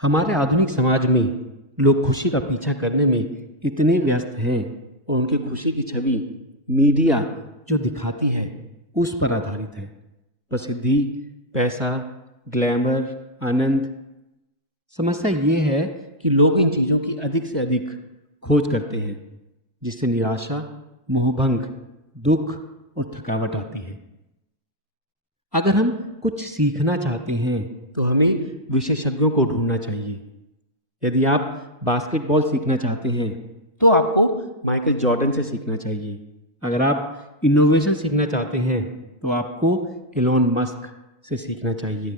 हमारे आधुनिक समाज में लोग खुशी का पीछा करने में इतने व्यस्त हैं और उनकी खुशी की छवि मीडिया जो दिखाती है उस पर आधारित है। प्रसिद्धि, पैसा, ग्लैमर, आनंद। समस्या ये है कि लोग इन चीज़ों की अधिक से अधिक खोज करते हैं, जिससे निराशा, मोहभंग, दुख और थकावट आती है। अगर हम कुछ सीखना चाहते हैं तो हमें विशेषज्ञों को ढूंढना चाहिए। यदि आप बास्केटबॉल सीखना चाहते हैं तो आपको माइकल जॉर्डन से सीखना चाहिए। अगर आप इनोवेशन सीखना चाहते हैं तो आपको एलोन मस्क से सीखना चाहिए।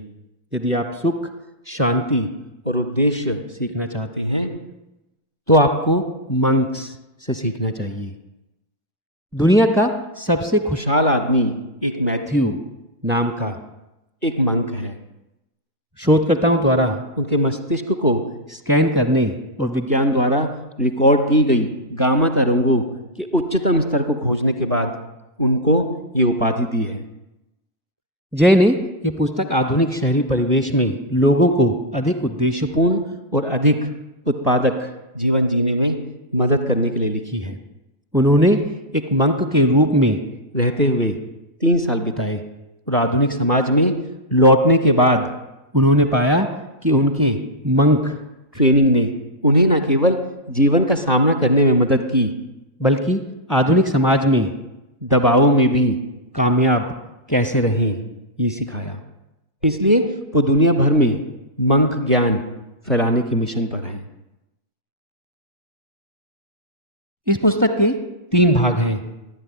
यदि आप सुख, शांति और उद्देश्य सीखना चाहते हैं तो आपको मंक्स से सीखना चाहिए। दुनिया का सबसे खुशहाल आदमी एक मैथ्यू नाम का एक मंक है। शोधकर्ताओं द्वारा उनके मस्तिष्क को स्कैन करने और विज्ञान द्वारा रिकॉर्ड की गई गामा तरंगों के उच्चतम स्तर को खोजने के बाद उनको ये उपाधि दी है। जय ने यह पुस्तक आधुनिक शहरी परिवेश में लोगों को अधिक उद्देश्यपूर्ण और अधिक उत्पादक जीवन जीने में मदद करने के लिए लिखी है। उन्होंने एक मंक के रूप में रहते हुए 3 साल बिताए और आधुनिक समाज में लौटने के बाद उन्होंने पाया कि उनके मंक ट्रेनिंग ने उन्हें न केवल जीवन का सामना करने में मदद की, बल्कि आधुनिक समाज में दबावों में भी कामयाब कैसे रहें ये सिखाया। इसलिए वो दुनिया भर में मंक ज्ञान फैलाने के मिशन पर है। इस पुस्तक के 3 भाग हैं,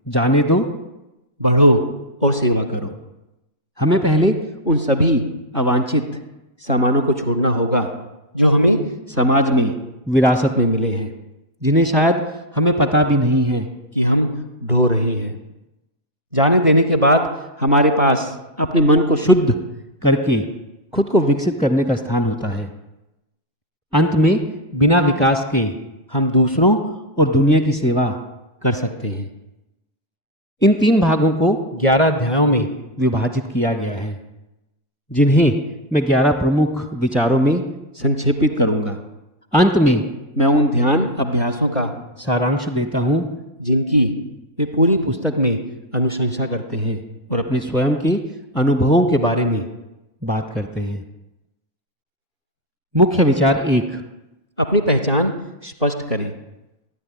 जाने दो, बढ़ो और सेवा करो। हमें पहले उन सभी अवांछित सामानों को छोड़ना होगा जो हमें समाज में विरासत में मिले हैं, जिन्हें शायद हमें पता भी नहीं है कि हम ढो रहे हैं। जाने देने के बाद हमारे पास अपने मन को शुद्ध करके खुद को विकसित करने का स्थान होता है। अंत में बिना विकास के हम दूसरों और दुनिया की सेवा कर सकते हैं। इन 3 भागों को 11 अध्यायों में विभाजित किया गया है, जिन्हें मैं 11 प्रमुख विचारों में संक्षेपित करूंगा। अंत में मैं उन ध्यान अभ्यासों का सारांश देता हूं जिनकी वे पूरी पुस्तक में अनुशंसा करते हैं और अपने स्वयं के अनुभवों के बारे में बात करते हैं। मुख्य विचार 1, अपनी पहचान स्पष्ट करें।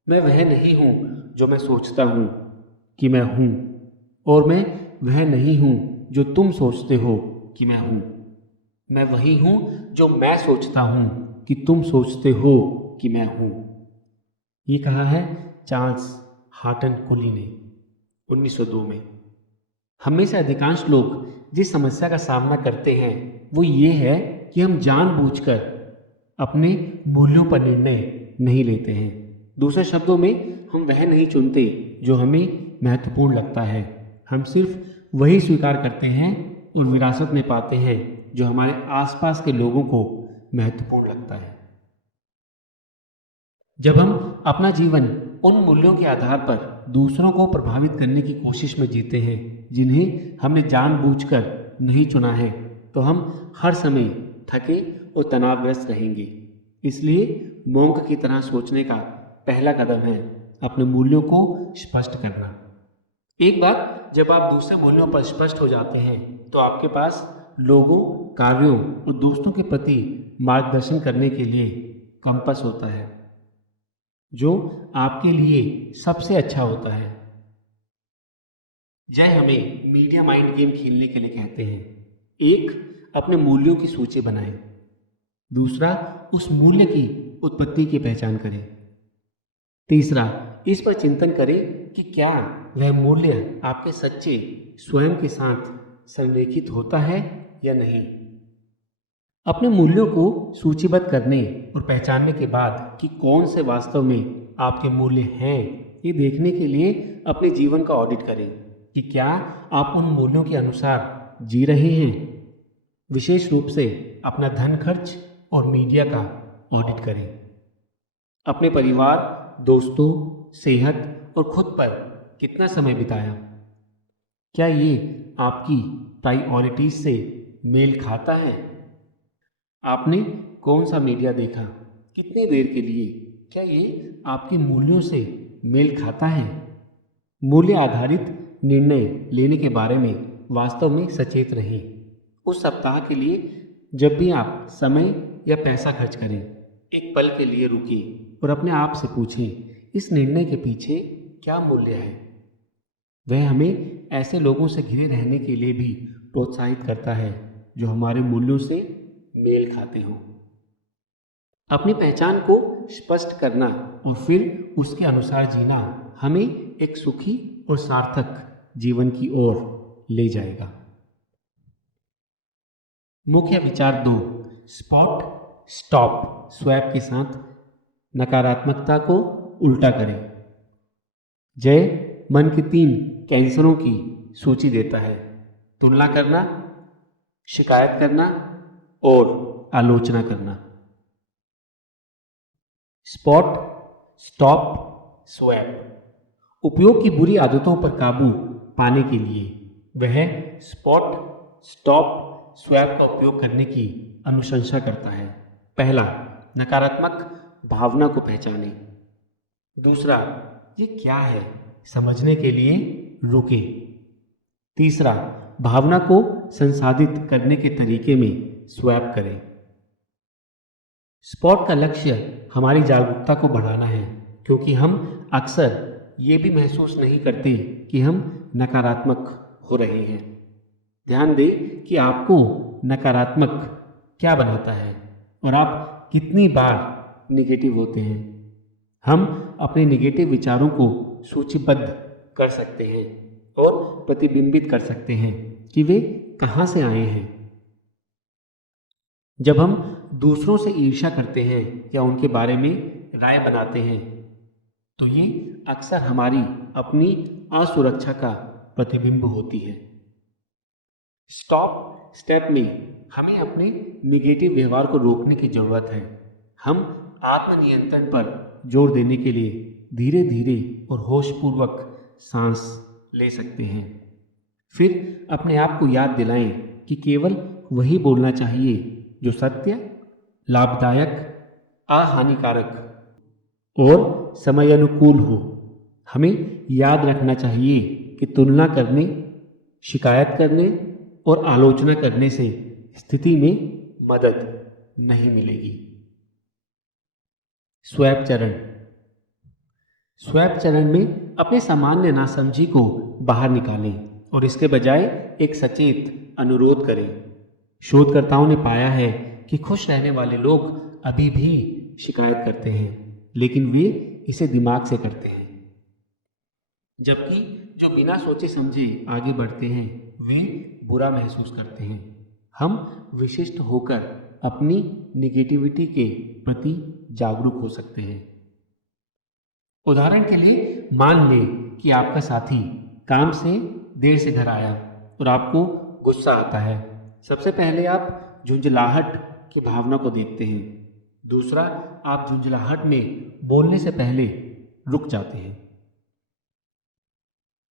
मैं वह नहीं हूं जो मैं सोचता हूं कि मैं हूं, और मैं वह नहीं हूं जो तुम सोचते हो कि मैं हूं। मैं वही हूं जो मैं सोचता हूं कि तुम सोचते हो कि मैं हूं। ये कहा है चार्ल्स हाटन कुली ने 1902 में। हम में से अधिकांश लोग जिस समस्या का सामना करते हैं वो ये है कि हम जानबूझकर अपने मूल्यों पर निर्णय नहीं लेते हैं। दूसरे शब्दों में, हम वह नहीं चुनते जो हमें महत्वपूर्ण लगता है। हम सिर्फ वही स्वीकार करते हैं और विरासत में पाते हैं जो हमारे आसपास के लोगों को महत्वपूर्ण लगता है। जब हम अपना जीवन उन मूल्यों के आधार पर दूसरों को प्रभावित करने की कोशिश में जीते हैं जिन्हें हमने जानबूझकर नहीं चुना है, तो हम हर समय थके और तनावग्रस्त रहेंगे। इसलिए मोंक की तरह सोचने का पहला कदम है अपने मूल्यों को स्पष्ट करना। एक बार जब आप दूसरे मूल्यों पर स्पष्ट हो जाते हैं तो आपके पास लोगों, कार्यों और दोस्तों के प्रति मार्गदर्शन करने के लिए कंपास होता है, जो आपके लिए सबसे अच्छा होता है। जय हमें मीडिया माइंड गेम खेलने के लिए कहते हैं। 1, अपने मूल्यों की सूची बनाएं। दूसरा, उस मूल्य की उत्पत्ति की पहचान करें। तीसरा, इस पर चिंतन करें कि क्या वह मूल्य आपके सच्चे स्वयं के साथ संरेखित होता है या नहीं। अपने मूल्यों को सूचीबद्ध करने और पहचानने के बाद कि कौन से वास्तव में आपके मूल्य हैं, ये देखने के लिए अपने जीवन का ऑडिट करें कि क्या आप उन मूल्यों के अनुसार जी रहे हैं। विशेष रूप से अपना धन खर्च और मीडिया का ऑडिट करें। अपने परिवार, दोस्तों, सेहत और खुद पर कितना समय बिताया। क्या ये आपकी प्रायोरिटीज से मेल खाता है। आपने कौन सा मीडिया देखा, कितनी देर के लिए, क्या ये आपके मूल्यों से मेल खाता है? मूल्य आधारित निर्णय लेने के बारे में वास्तव में सचेत रहें। उस सप्ताह के लिए जब भी आप समय या पैसा खर्च करें, एक पल के लिए रुकिए और अपने आप से पूछें, इस निर्णय के पीछे क्या मूल्य है? वह हमें ऐसे लोगों से घिरे रहने के लिए भी प्रोत्साहित करता है जो हमारे मूल्यों से मेल खाते हों। अपनी पहचान को स्पष्ट करना और फिर उसके अनुसार जीना हमें एक सुखी और सार्थक जीवन की ओर ले जाएगा। मुख्य विचार 2, स्पॉट स्टॉप स्वैप के साथ नकारात्मकता को उल्टा करें। जय मन के 3 कैंसरों की सूची देता है: तुलना करना, शिकायत करना और आलोचना करना। स्पॉट स्टॉप स्वैप उपयोग की बुरी आदतों पर काबू पाने के लिए वह स्पॉट स्टॉप स्वैप का उपयोग करने की अनुशंसा करता है। पहला, नकारात्मक भावना को पहचानें। दूसरा, ये क्या है समझने के लिए रुके। तीसरा, भावना को संसाधित करने के तरीके में स्वैप करें। स्पॉट का लक्ष्य हमारी जागरूकता को बढ़ाना है, क्योंकि हम अक्सर ये भी महसूस नहीं करते कि हम नकारात्मक हो रहे हैं। ध्यान दें कि आपको नकारात्मक क्या बनाता है और आप कितनी बार निगेटिव होते हैं। हम अपने निगेटिव विचारों को सूचीबद्ध कर सकते हैं और प्रतिबिंबित कर सकते हैं कि वे कहाँ से आए हैं। जब हम दूसरों से ईर्ष्या करते हैं या उनके बारे में राय बनाते हैं, तो ये अक्सर हमारी अपनी असुरक्षा का प्रतिबिंब होती है। स्टॉप स्टेप में हमें अपने निगेटिव व्यवहार को रोकने की जरूरत है। हम आत्मनियंत्रण पर जोर देने के लिए धीरे धीरे और होशपूर्वक सांस ले सकते हैं। फिर अपने आप को याद दिलाएं कि केवल वही बोलना चाहिए जो सत्य, लाभदायक, अहानिकारक और समयानुकूल हो। हमें याद रखना चाहिए कि तुलना करने, शिकायत करने और आलोचना करने से स्थिति में मदद नहीं मिलेगी। स्वैप चरण। स्वैप चरण में अपने सामान्य नासमझी को बाहर निकालें और इसके बजाय एक सचेत अनुरोध करें। शोधकर्ताओं ने पाया है कि खुश रहने वाले लोग अभी भी शिकायत करते हैं, लेकिन वे इसे दिमाग से करते हैं, जबकि जो बिना सोचे समझे आगे बढ़ते हैं वे बुरा महसूस करते हैं। हम विशिष्ट होकर अपनी निगेटिविटी के प्रति जागरूक हो सकते हैं। उदाहरण के लिए, मान लें कि आपका साथी काम से देर से घर आया और आपको गुस्सा आता है। सबसे पहले आप झुंझलाहट की भावना को देखते हैं। दूसरा, आप झुंझलाहट में बोलने से पहले रुक जाते हैं।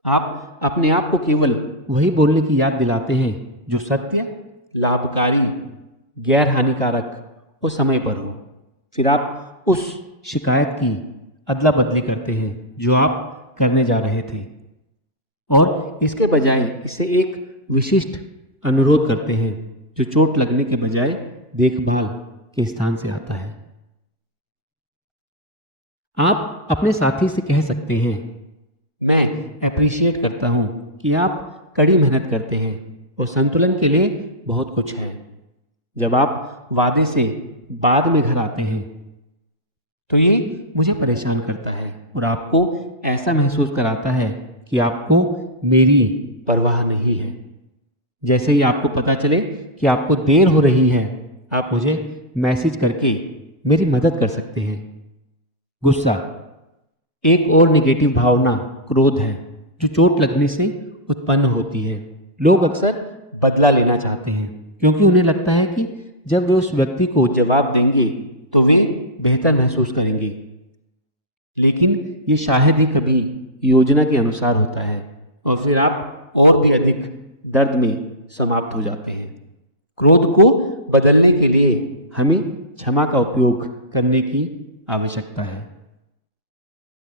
आप अपने आप को केवल वही बोलने की याद दिलाते हैं जो सत्य, लाभकारी, गैर हानिकारक और समय पर हो। फिर आप उस शिकायत की अदला बदली करते हैं जो आप करने जा रहे थे और इसके बजाय इसे एक विशिष्ट अनुरोध करते हैं जो चोट लगने के बजाय देखभाल के स्थान से आता है। आप अपने साथी से कह सकते हैं, मैं अप्रिशिएट करता हूं कि आप कड़ी मेहनत करते हैं और संतुलन के लिए बहुत कुछ है। जब आप वादे से बाद में घर आते हैं तो ये मुझे परेशान करता है और आपको ऐसा महसूस कराता है कि आपको मेरी परवाह नहीं है। जैसे ही आपको पता चले कि आपको देर हो रही है, आप मुझे मैसेज करके मेरी मदद कर सकते हैं। गुस्सा। एक और नेगेटिव भावना क्रोध है जो चोट लगने से उत्पन्न होती है। लोग अक्सर बदला लेना चाहते हैं क्योंकि उन्हें लगता है कि जब वे उस व्यक्ति को जवाब देंगे तो वे बेहतर महसूस करेंगे, लेकिन ये शायद ही कभी योजना के अनुसार होता है और फिर आप और भी अधिक दर्द में समाप्त हो जाते हैं। क्रोध को बदलने के लिए हमें क्षमा का उपयोग करने की आवश्यकता है।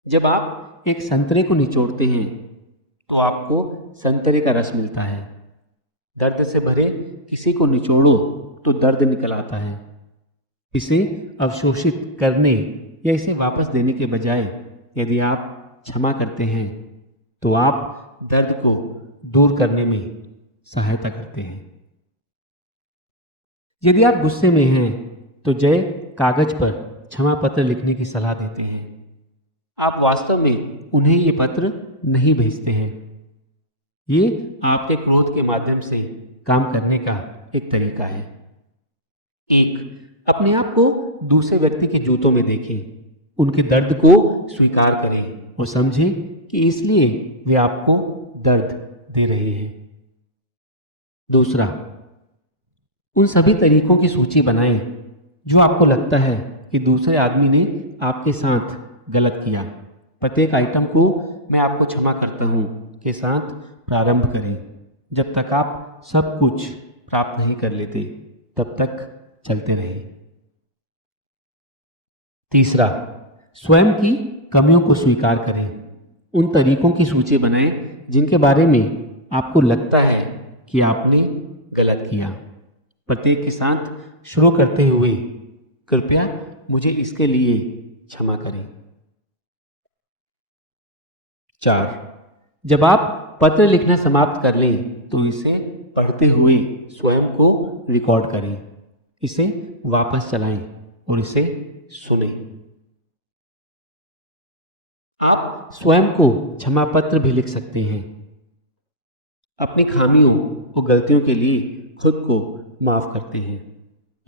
जब आप एक संतरे को निचोड़ते हैं तो आपको संतरे का रस मिलता है। दर्द से भरे किसी को निचोड़ो तो दर्द निकल आता है। इसे अवशोषित करने या इसे वापस देने के बजाय यदि आप क्षमा करते हैं तो आप दर्द को दूर करने में सहायता करते हैं। यदि आप गुस्से में हैं तो जय कागज पर क्षमा पत्र लिखने की सलाह देते हैं। आप वास्तव में उन्हें ये पत्र नहीं भेजते हैं। ये आपके क्रोध के माध्यम से काम करने का एक तरीका है। अपने आप को दूसरे व्यक्ति के जूतों में देखें, उनके दर्द को स्वीकार करें और समझें कि इसलिए वे आपको दर्द दे रहे हैं। दूसरा, उन सभी तरीकों की सूची बनाएं जो आपको लगता है कि दूसरे आदमी ने आपके साथ गलत किया। प्रत्येक आइटम को मैं आपको क्षमा करता हूँ के साथ प्रारंभ करें। जब तक आप सब कुछ प्राप्त नहीं कर लेते तब तक चलते रहें। तीसरा, स्वयं की कमियों को स्वीकार करें। उन तरीकों की सूची बनाएं जिनके बारे में आपको लगता है कि आपने गलत किया। प्रत्येक के साथ शुरू करते हुए कृपया मुझे इसके लिए क्षमा करें। 4, जब आप पत्र लिखना समाप्त कर लें तो इसे पढ़ते हुए स्वयं को रिकॉर्ड करें, इसे वापस चलाएं और इसे सुनें। आप स्वयं को क्षमा पत्र भी लिख सकते हैं। अपनी खामियों और गलतियों के लिए खुद को माफ करते हैं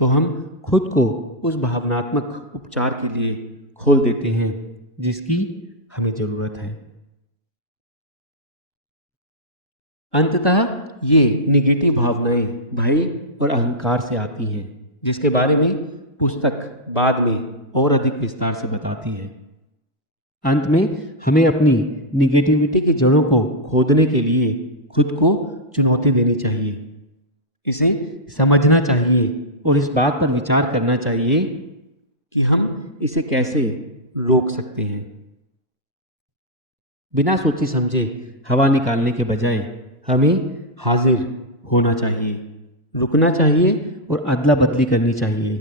तो हम खुद को उस भावनात्मक उपचार के लिए खोल देते हैं जिसकी हमें जरूरत है। अंततः ये नेगेटिव भावनाएं भय और अहंकार से आती हैं, जिसके बारे में पुस्तक बाद में और अधिक विस्तार से बताती है। अंत में हमें अपनी निगेटिविटी की जड़ों को खोदने के लिए खुद को चुनौती देनी चाहिए, इसे समझना चाहिए और इस बात पर विचार करना चाहिए कि हम इसे कैसे रोक सकते हैं। बिना सोचे समझे हवा निकालने के बजाय हमें हाजिर होना चाहिए, रुकना चाहिए और अदला बदली करनी चाहिए।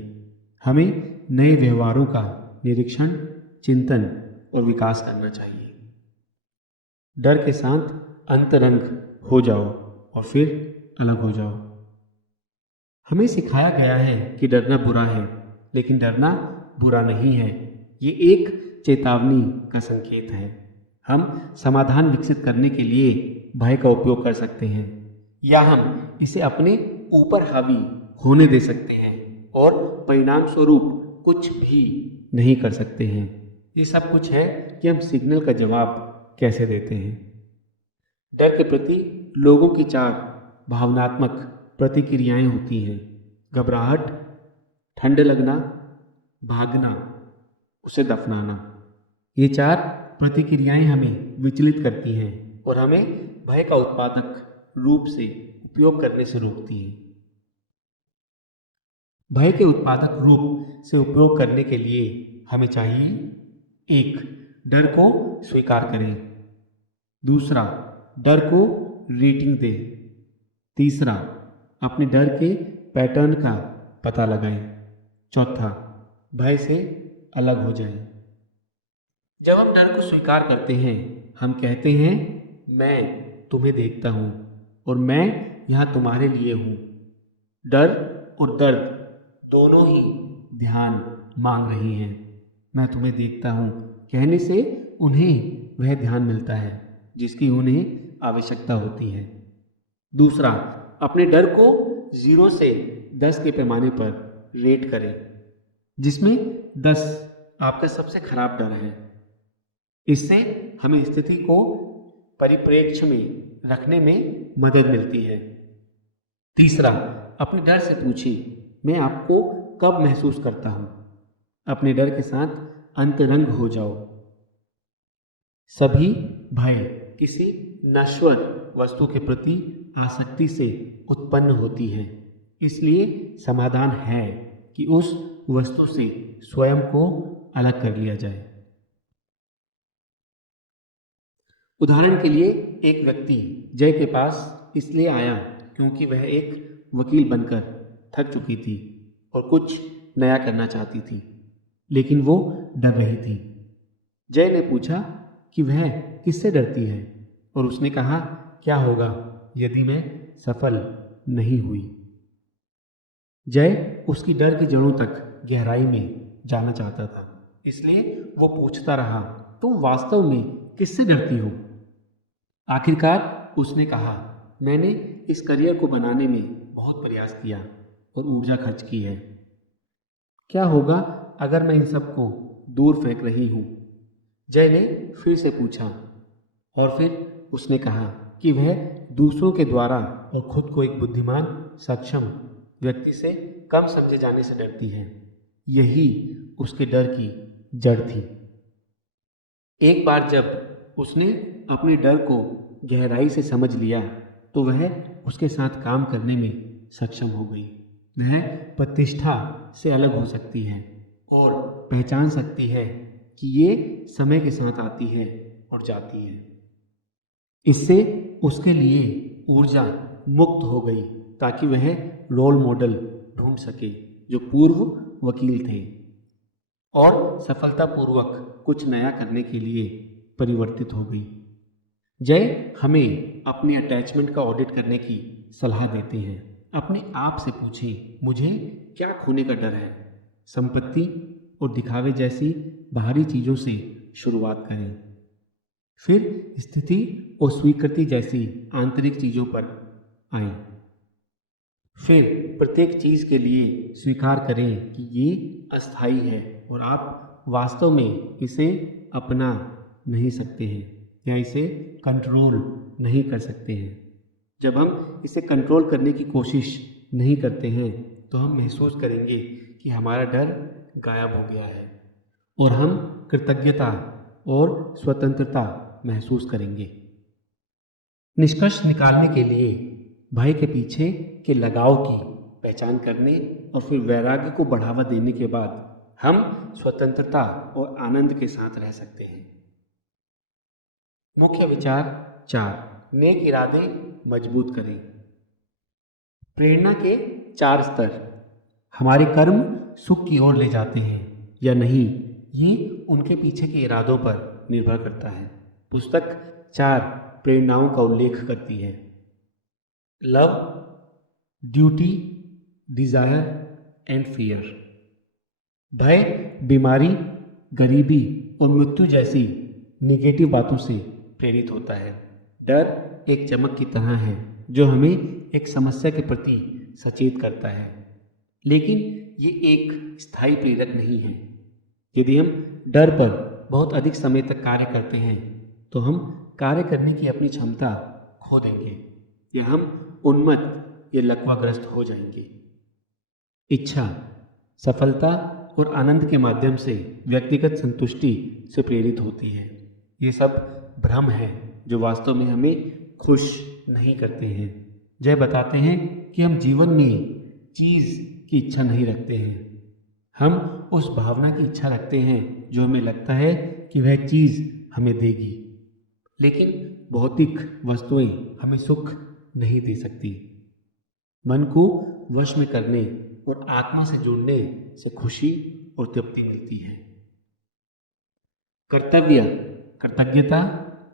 हमें नए व्यवहारों का निरीक्षण, चिंतन और विकास करना चाहिए। डर के साथ अंतरंग हो जाओ और फिर अलग हो जाओ। हमें सिखाया गया है कि डरना बुरा है, लेकिन डरना बुरा नहीं है। ये एक चेतावनी का संकेत है। हम समाधान विकसित करने के लिए भय का उपयोग कर सकते हैं या हम इसे अपने ऊपर हावी होने दे सकते हैं और परिणाम स्वरूप कुछ भी नहीं कर सकते हैं। ये सब कुछ है कि हम सिग्नल का जवाब कैसे देते हैं। डर के प्रति लोगों की 4 भावनात्मक प्रतिक्रियाएं होती हैं: घबराहट, ठंड लगना, भागना, उसे दफनाना। ये 4 प्रतिक्रियाएं हमें विचलित करती हैं और हमें भय का उत्पादक रूप से उपयोग करने से रोकती हैं। भय के उत्पादक रूप से उपयोग करने के लिए हमें चाहिए: 1, डर को स्वीकार करें। दूसरा, डर को रेटिंग दें। तीसरा, अपने डर के पैटर्न का पता लगाएं। चौथा, भय से अलग हो जाएं। जब हम डर को स्वीकार करते हैं, हम कहते हैं, मैं तुम्हें देखता हूं और मैं यहां तुम्हारे लिए हूं। डर और दर्द दोनों ही ध्यान मांग रही हैं। मैं तुम्हें देखता हूं कहने से उन्हें वह ध्यान मिलता है जिसकी उन्हें आवश्यकता होती है। दूसरा, अपने डर को 0 से 10 के पैमाने पर रेट करें, जिसमें 10 आपका सबसे खराब डर है। इससे हमें स्थिति को परिप्रेक्ष्य में रखने में मदद मिलती है। तीसरा, अपने डर से पूछिए, मैं आपको कब महसूस करता हूं। अपने डर के साथ अंतरंग हो जाओ। सभी भय किसी नश्वर वस्तु के प्रति आसक्ति से उत्पन्न होती है। इसलिए समाधान है कि उस वस्तु से स्वयं को अलग कर लिया जाए। उदाहरण के लिए एक व्यक्ति जय के पास इसलिए आया क्योंकि वह एक वकील बनकर थक चुकी थी और कुछ नया करना चाहती थी, लेकिन वो डर रही थी। जय ने पूछा कि वह किससे डरती है और उसने कहा, क्या होगा यदि मैं सफल नहीं हुई। जय उसकी डर की जड़ों तक गहराई में जाना चाहता था, इसलिए वो पूछता रहा, तुम वास्तव में किससे डरती हो? आखिरकार उसने कहा, मैंने इस करियर को बनाने में बहुत प्रयास किया और ऊर्जा खर्च की है। क्या होगा अगर मैं इन सबको दूर फेंक रही हूँ? जय ने फिर से पूछा और फिर उसने कहा कि वह दूसरों के द्वारा और खुद को एक बुद्धिमान, सक्षम व्यक्ति से कम समझे जाने से डरती है। यही उसके डर की जड़ थी। एक बार जब उसने अपने डर को गहराई से समझ लिया तो वह उसके साथ काम करने में सक्षम हो गई। वह प्रतिष्ठा से अलग हो सकती है और पहचान सकती है कि ये समय के साथ आती है और जाती है। इससे उसके लिए ऊर्जा मुक्त हो गई ताकि वह रोल मॉडल ढूंढ सके जो पूर्व वकील थे और सफलतापूर्वक कुछ नया करने के लिए परिवर्तित हो गई। जय हमें अपने अटैचमेंट का ऑडिट करने की सलाह देते हैं। अपने आप से पूछें, मुझे क्या खोने का डर है? संपत्ति और दिखावे जैसी बाहरी चीज़ों से शुरुआत करें, फिर स्थिति और स्वीकृति जैसी आंतरिक चीज़ों पर आएं। फिर प्रत्येक चीज़ के लिए स्वीकार करें कि ये अस्थायी है और आप वास्तव में इसे अपना नहीं सकते हैं या इसे कंट्रोल नहीं कर सकते हैं। जब हम इसे कंट्रोल करने की कोशिश नहीं करते हैं तो हम महसूस करेंगे कि हमारा डर गायब हो गया है और हम कृतज्ञता और स्वतंत्रता महसूस करेंगे। निष्कर्ष निकालने के लिए भय के पीछे के लगाव की पहचान करने और फिर वैराग्य को बढ़ावा देने के बाद हम स्वतंत्रता और आनंद के साथ रह सकते हैं। मुख्य विचार 4, नेक इरादे मजबूत करें। प्रेरणा के 4 स्तर। हमारे कर्म सुख की ओर ले जाते हैं या नहीं, ये उनके पीछे के इरादों पर निर्भर करता है। पुस्तक 4 प्रेरणाओं का उल्लेख करती है। Love, duty, desire and fear. भय बीमारी, गरीबी और मृत्यु जैसी निगेटिव बातों से प्रेरित होता है। डर एक चमक की तरह है जो हमें एक समस्या के प्रति सचेत करता है, लेकिन ये एक स्थायी प्रेरक नहीं है। यदि हम डर पर बहुत अधिक समय तक कार्य करते हैं तो हम कार्य करने की अपनी क्षमता खो देंगे या हम उन्मत्त या लकवाग्रस्त हो जाएंगे। इच्छा, सफलता और आनंद के माध्यम से व्यक्तिगत संतुष्टि से प्रेरित होती है। ये सब भ्रम है जो वास्तव में हमें खुश नहीं करते हैं। जय बताते हैं कि हम जीवन में चीज़ की इच्छा नहीं रखते हैं, हम उस भावना की इच्छा रखते हैं जो हमें लगता है कि वह चीज़ हमें देगी। लेकिन भौतिक वस्तुएं हमें सुख नहीं दे सकती। मन को वश में करने और आत्मा से जुड़ने से खुशी और तृप्ति मिलती है। कर्तव्य, कृतज्ञता,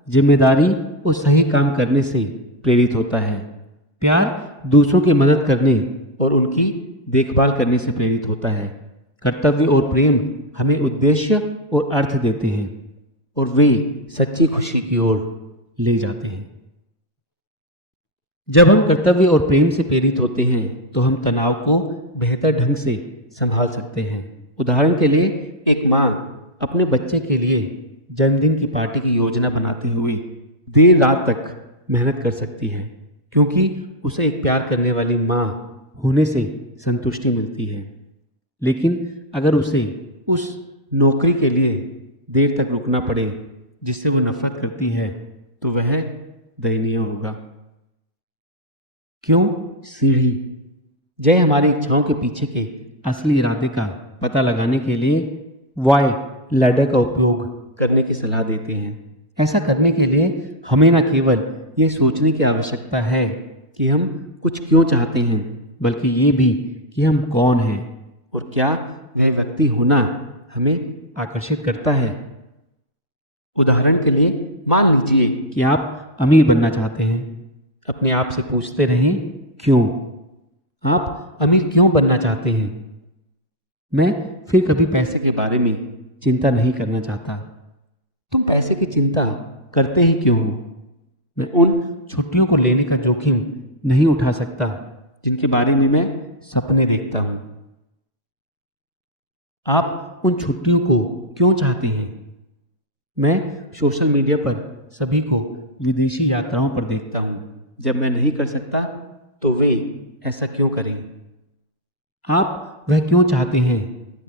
जिम्मेदारी और सही काम करने से प्रेरित होता है। प्यार दूसरों की मदद करने और उनकी देखभाल करने से प्रेरित होता है। कर्तव्य और प्रेम हमें उद्देश्य और अर्थ देते हैं और वे सच्ची खुशी की ओर ले जाते हैं। जब हम कर्तव्य और प्रेम से प्रेरित होते हैं तो हम तनाव को बेहतर ढंग से संभाल सकते हैं। उदाहरण के लिए एक माँ अपने बच्चे के लिए जन्मदिन की पार्टी की योजना बनाते हुए देर रात तक मेहनत कर सकती है क्योंकि उसे एक प्यार करने वाली माँ होने से संतुष्टि मिलती है। लेकिन अगर उसे उस नौकरी के लिए देर तक रुकना पड़े जिससे वो नफरत करती है तो वह दयनीय होगा। क्यों? सीढ़ी। जय हमारी इच्छाओं के पीछे के असली इरादे का पता लगाने के लिए वाई लैडर का उपयोग करने की सलाह देते हैं। ऐसा करने के लिए हमें न केवल ये सोचने की आवश्यकता है कि हम कुछ क्यों चाहते हैं, बल्कि ये भी कि हम कौन हैं और क्या वह व्यक्ति होना हमें आकर्षित करता है। उदाहरण के लिए मान लीजिए कि आप अमीर बनना चाहते हैं। अपने आप से पूछते रहें, क्यों? आप अमीर क्यों बनना चाहते हैं? मैं फिर कभी पैसे के बारे में चिंता नहीं करना चाहता। तुम पैसे की चिंता करते ही क्यों हो? मैं उन छुट्टियों को लेने का जोखिम नहीं उठा सकता जिनके बारे में मैं सपने देखता हूँ। आप उन छुट्टियों को क्यों चाहते हैं? मैं सोशल मीडिया पर सभी को विदेशी यात्राओं पर देखता हूँ। जब मैं नहीं कर सकता तो वे ऐसा क्यों करें? आप वह क्यों चाहते हैं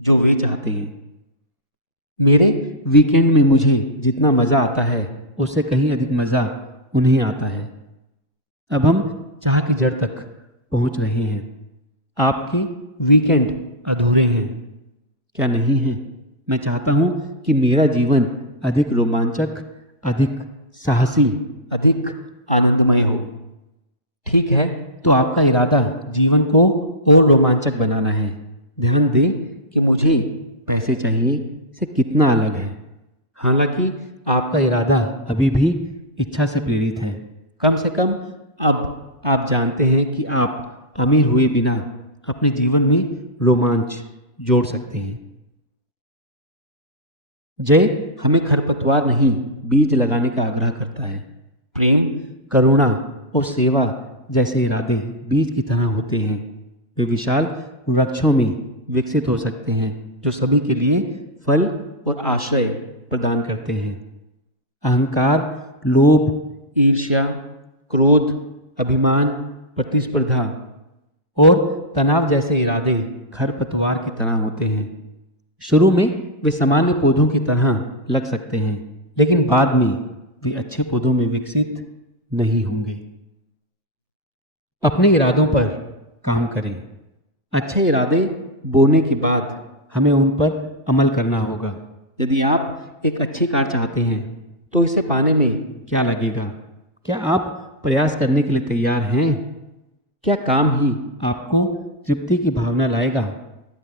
जो वे चाहते हैं? मेरे वीकेंड में मुझे जितना मज़ा आता है उससे कहीं अधिक मज़ा उन्हें आता है। अब हम चाह की जड़ तक पहुंच रहे हैं। आपके वीकेंड अधूरे हैं क्या? नहीं हैं। मैं चाहता हूं कि मेरा जीवन अधिक रोमांचक, अधिक साहसी, अधिक आनंदमय हो। ठीक है, तो आपका इरादा जीवन को और रोमांचक बनाना है। ध्यान दें कि मुझे पैसे चाहिए से कितना अलग है। हालांकि आपका इरादा अभी भी इच्छा से प्रेरित है। कम से कम अब आप जानते हैं कि आप अमीर हुए बिना अपने जीवन में रोमांच जोड़ सकते हैं। जय हमें खरपतवार नहीं, बीज लगाने का आग्रह करता है। प्रेम, करुणा और सेवा जैसे इरादे बीज की तरह होते हैं। वे विशाल वृक्षों में विकसित हो सकते हैं जो सभी के लिए फल और आश्रय प्रदान करते हैं। अहंकार, लोभ, ईर्ष्या, क्रोध, अभिमान, प्रतिस्पर्धा और तनाव जैसे इरादे खरपतवार की तरह होते हैं। शुरू में वे सामान्य पौधों की तरह लग सकते हैं, लेकिन बाद में वे अच्छे पौधों में विकसित नहीं होंगे। अपने इरादों पर काम करें। अच्छे इरादे बोने के बाद हमें उन पर अमल करना होगा। यदि आप एक अच्छी कार चाहते हैं तो इसे पाने में क्या लगेगा? क्या आप प्रयास करने के लिए तैयार हैं? क्या काम ही आपको तृप्ति की भावना लाएगा,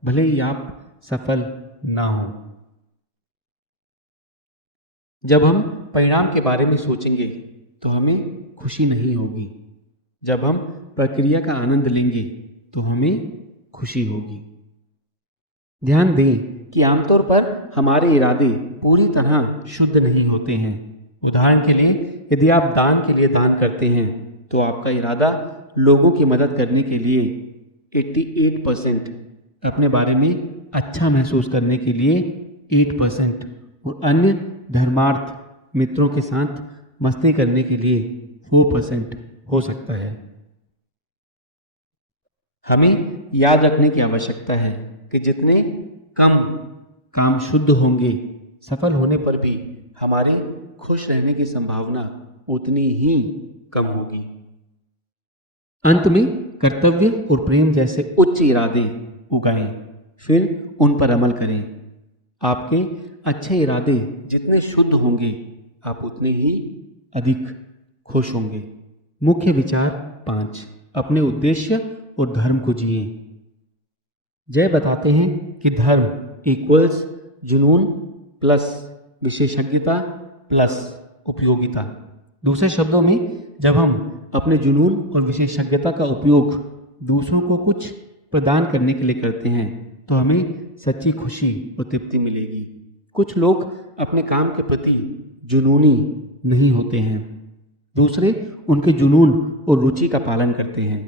भले ही आप सफल ना हो? जब हम परिणाम के बारे में सोचेंगे तो हमें खुशी नहीं होगी। जब हम प्रक्रिया का आनंद लेंगे तो हमें खुशी होगी। ध्यान दें कि आमतौर पर हमारे इरादे पूरी तरह शुद्ध नहीं होते हैं। उदाहरण के लिए, यदि आप दान के लिए दान करते हैं तो आपका इरादा लोगों की मदद करने के लिए 88%, अपने बारे में अच्छा महसूस करने के लिए 8% और अन्य धर्मार्थ मित्रों के साथ मस्ती करने के लिए 4% हो सकता है। हमें याद रखने की आवश्यकता है कि जितने कम काम शुद्ध होंगे, सफल होने पर भी हमारी खुश रहने की संभावना उतनी ही कम होगी। अंत में कर्तव्य और प्रेम जैसे उच्च इरादे उगाएं, फिर उन पर अमल करें। आपके अच्छे इरादे जितने शुद्ध होंगे, आप उतने ही अधिक खुश होंगे। मुख्य विचार 5, अपने उद्देश्य और धर्म को जिए। जय बताते हैं कि धर्म इक्वल्स जुनून प्लस विशेषज्ञता प्लस उपयोगिता। दूसरे शब्दों में, जब हम अपने जुनून और विशेषज्ञता का उपयोग दूसरों को कुछ प्रदान करने के लिए करते हैं तो हमें सच्ची खुशी और तृप्ति मिलेगी। कुछ लोग अपने काम के प्रति जुनूनी नहीं होते हैं, दूसरे उनके जुनून और रुचि का पालन करते हैं,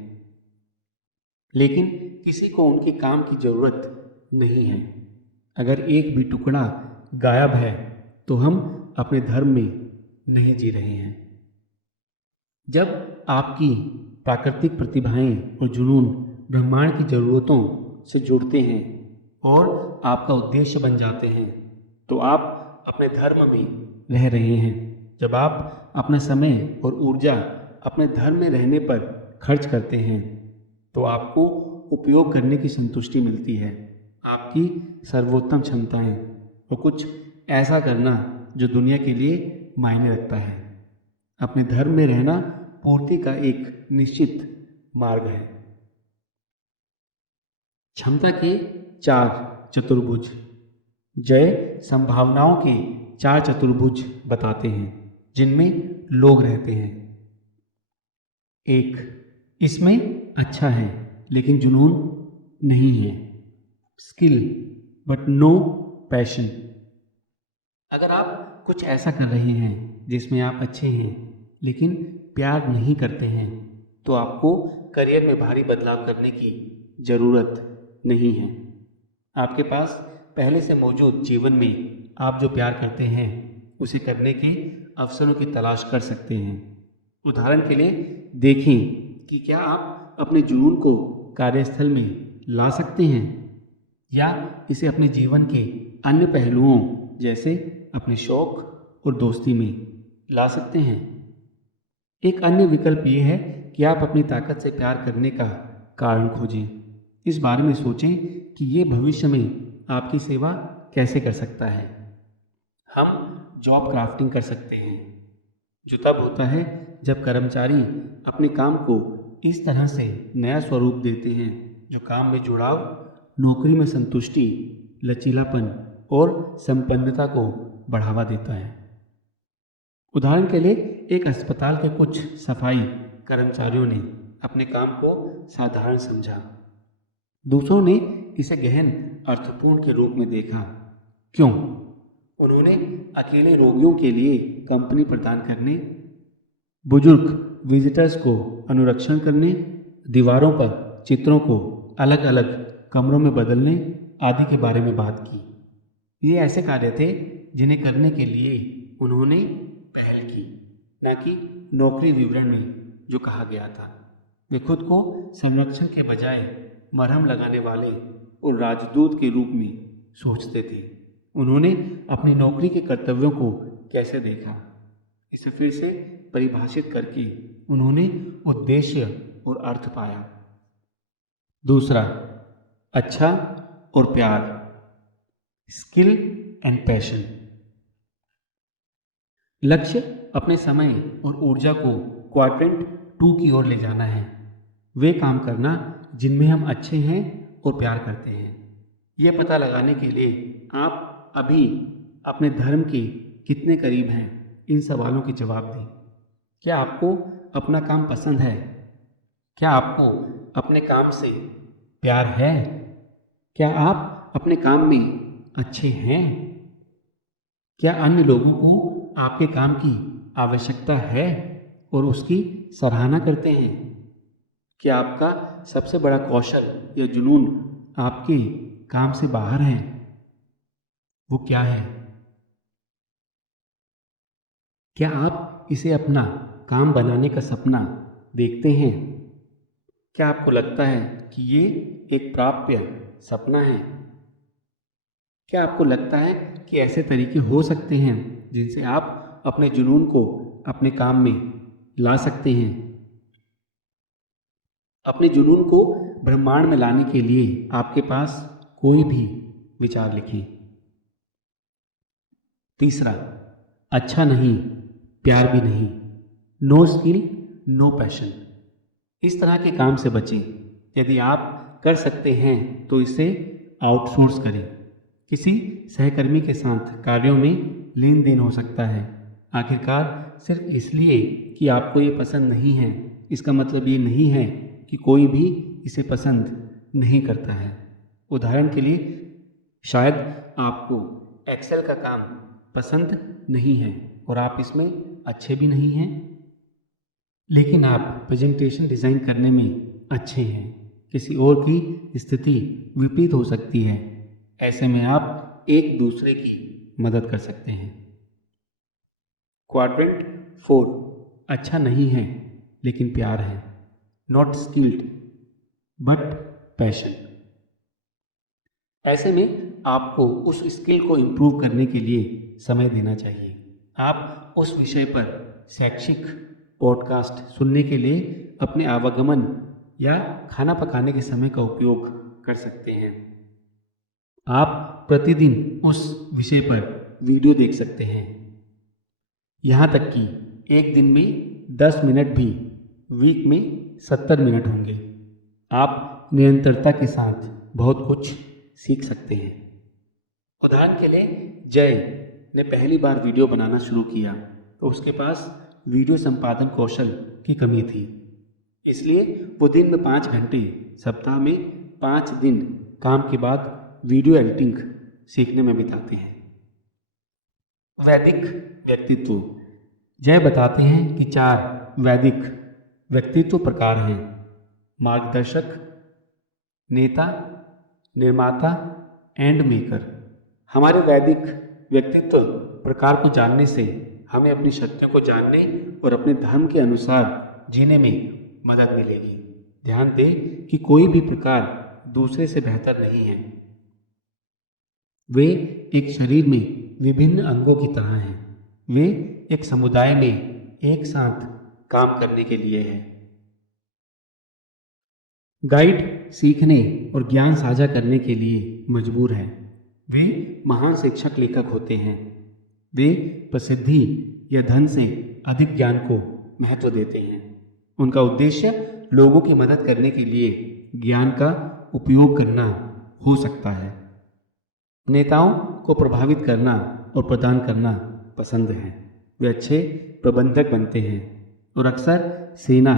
लेकिन किसी को उनके काम की जरूरत नहीं है। अगर एक भी टुकड़ा गायब है तो हम अपने धर्म में नहीं जी रहे हैं। जब आपकी प्राकृतिक प्रतिभाएं और जुनून ब्रह्मांड की जरूरतों से जुड़ते हैं और आपका उद्देश्य बन जाते हैं तो आप अपने धर्म में रह रहे हैं। जब आप अपना समय और ऊर्जा अपने धर्म में रहने पर खर्च करते हैं तो आपको उपयोग करने की संतुष्टि मिलती है आपकी सर्वोत्तम क्षमताएं और कुछ ऐसा करना जो दुनिया के लिए मायने रखता है। अपने धर्म में रहना पूर्ति का एक निश्चित मार्ग है। क्षमता के 4 चतुर्भुज। जय संभावनाओं के 4 चतुर्भुज बताते हैं जिनमें लोग रहते हैं। 1, इसमें अच्छा है लेकिन जुनून नहीं है। Skill but no passion. अगर आप कुछ ऐसा कर रहे हैं जिसमें आप अच्छे हैं लेकिन प्यार नहीं करते हैं तो आपको करियर में भारी बदलाव करने की ज़रूरत नहीं है। आपके पास पहले से मौजूद जीवन में आप जो प्यार करते हैं उसे करने के अवसरों की तलाश कर सकते हैं। उदाहरण के लिए देखें कि क्या आप अपने जुनून को कार्यस्थल में ला सकते हैं या इसे अपने जीवन के अन्य पहलुओं जैसे अपने शौक और दोस्ती में ला सकते हैं। एक अन्य विकल्प ये है कि आप अपनी ताकत से प्यार करने का कारण खोजें। इस बारे में सोचें कि ये भविष्य में आपकी सेवा कैसे कर सकता है। हम जॉब क्राफ्टिंग कर सकते हैं जो तब होता है जब कर्मचारी अपने काम को इस तरह से नया स्वरूप देते हैं जो काम में जुड़ाव, नौकरी में संतुष्टि, लचीलापन और संपन्नता को बढ़ावा देता है। उदाहरण के लिए एक अस्पताल के कुछ सफाई कर्मचारियों ने अपने काम को साधारण समझा। दूसरों ने इसे गहन अर्थपूर्ण के रूप में देखा। क्यों? उन्होंने अकेले रोगियों के लिए कंपनी प्रदान करने, बुजुर्ग विजिटर्स को अनुरक्षण करने, दीवारों पर चित्रों को अलग अलग कमरों में बदलने आदि के बारे में बात की। ये ऐसे कार्य थे जिन्हें करने के लिए उन्होंने पहल की, न कि नौकरी विवरण में जो कहा गया था। वे खुद को संरक्षण के बजाय मरहम लगाने वाले और राजदूत के रूप में सोचते थे। उन्होंने अपनी नौकरी के कर्तव्यों को कैसे देखा, इसे फिर से परिभाषित करके उन्होंने उद्देश्य और अर्थ पाया। दूसरा, अच्छा और प्यार, स्किल एंड पैशन। लक्ष्य अपने समय और ऊर्जा को क्वाड्रेंट 2 की ओर ले जाना है। वे काम करना जिनमें हम अच्छे हैं और प्यार करते हैं। यह पता लगाने के लिए आप अभी अपने धर्म के कितने करीब हैं, इन सवालों के जवाब दें। क्या आपको अपना काम पसंद है? क्या आपको अपने काम से प्यार है? क्या आप अपने काम में अच्छे हैं? क्या अन्य लोगों को आपके काम की आवश्यकता है और उसकी सराहना करते हैं? क्या आपका सबसे बड़ा कौशल या जुनून आपके काम से बाहर है? वो क्या है? क्या आप इसे अपना काम बनाने का सपना देखते हैं? क्या आपको लगता है कि ये एक प्राप्य सपना है? क्या आपको लगता है कि ऐसे तरीके हो सकते हैं जिनसे आप अपने जुनून को अपने काम में ला सकते हैं? अपने जुनून को ब्रह्मांड में लाने के लिए आपके पास कोई भी विचार लिखें। तीसरा, अच्छा नहीं, प्यार भी नहीं, नो स्किल नो पैशन। इस तरह के काम से बचें। यदि आप कर सकते हैं तो इसे आउटसोर्स करें। किसी सहकर्मी के साथ कार्यों में लेन देन हो सकता है। आखिरकार सिर्फ इसलिए कि आपको ये पसंद नहीं है, इसका मतलब ये नहीं है कि कोई भी इसे पसंद नहीं करता है। उदाहरण के लिए शायद आपको एक्सेल का काम पसंद नहीं है और आप इसमें अच्छे भी नहीं हैं, लेकिन आप प्रेजेंटेशन डिज़ाइन करने में अच्छे हैं। किसी और की स्थिति विपरीत हो सकती है। ऐसे में आप एक दूसरे की मदद कर सकते हैं। क्वाड्रेंट 4, अच्छा नहीं है लेकिन प्यार है, नॉट स्किल्ड बट पैशन। ऐसे में आपको उस स्किल को इम्प्रूव करने के लिए समय देना चाहिए। आप उस विषय पर शैक्षिक पॉडकास्ट सुनने के लिए अपने आवागमन या खाना पकाने के समय का उपयोग कर सकते हैं। आप प्रतिदिन उस विषय पर वीडियो देख सकते हैं। यहाँ तक कि एक दिन में 10 मिनट भी, वीक में 70 मिनट होंगे। आप निरंतरता के साथ बहुत कुछ सीख सकते हैं। उदाहरण के लिए जय ने पहली बार वीडियो बनाना शुरू किया तो उसके पास वीडियो संपादन कौशल की कमी थी, इसलिए वो दिन में 5 घंटे, सप्ताह में 5 दिन काम के बाद वीडियो एडिटिंग सीखने में बिताते हैं। वैदिक व्यक्तित्व। जय बताते हैं कि 4 वैदिक व्यक्तित्व प्रकार हैं: मार्गदर्शक, नेता, निर्माता एंड मेकर। हमारे वैदिक व्यक्तित्व प्रकार को जानने से हमें अपनी शक्तियों को जानने और अपने धर्म के अनुसार जीने में मदद मिलेगी। ध्यान दें कि कोई भी प्रकार दूसरे से बेहतर नहीं है। वे एक शरीर में विभिन्न अंगों की तरह हैं। वे एक समुदाय में एक साथ काम करने के लिए हैं। गाइड सीखने और ज्ञान साझा करने के लिए मजबूर है। वे महान शिक्षक लेखक होते हैं। वे प्रसिद्धि या धन से अधिक ज्ञान को महत्व देते हैं। उनका उद्देश्य लोगों की मदद करने के लिए ज्ञान का उपयोग करना हो सकता है। नेताओं को प्रभावित करना और प्रदान करना पसंद है। वे अच्छे प्रबंधक बनते हैं और अक्सर सेना,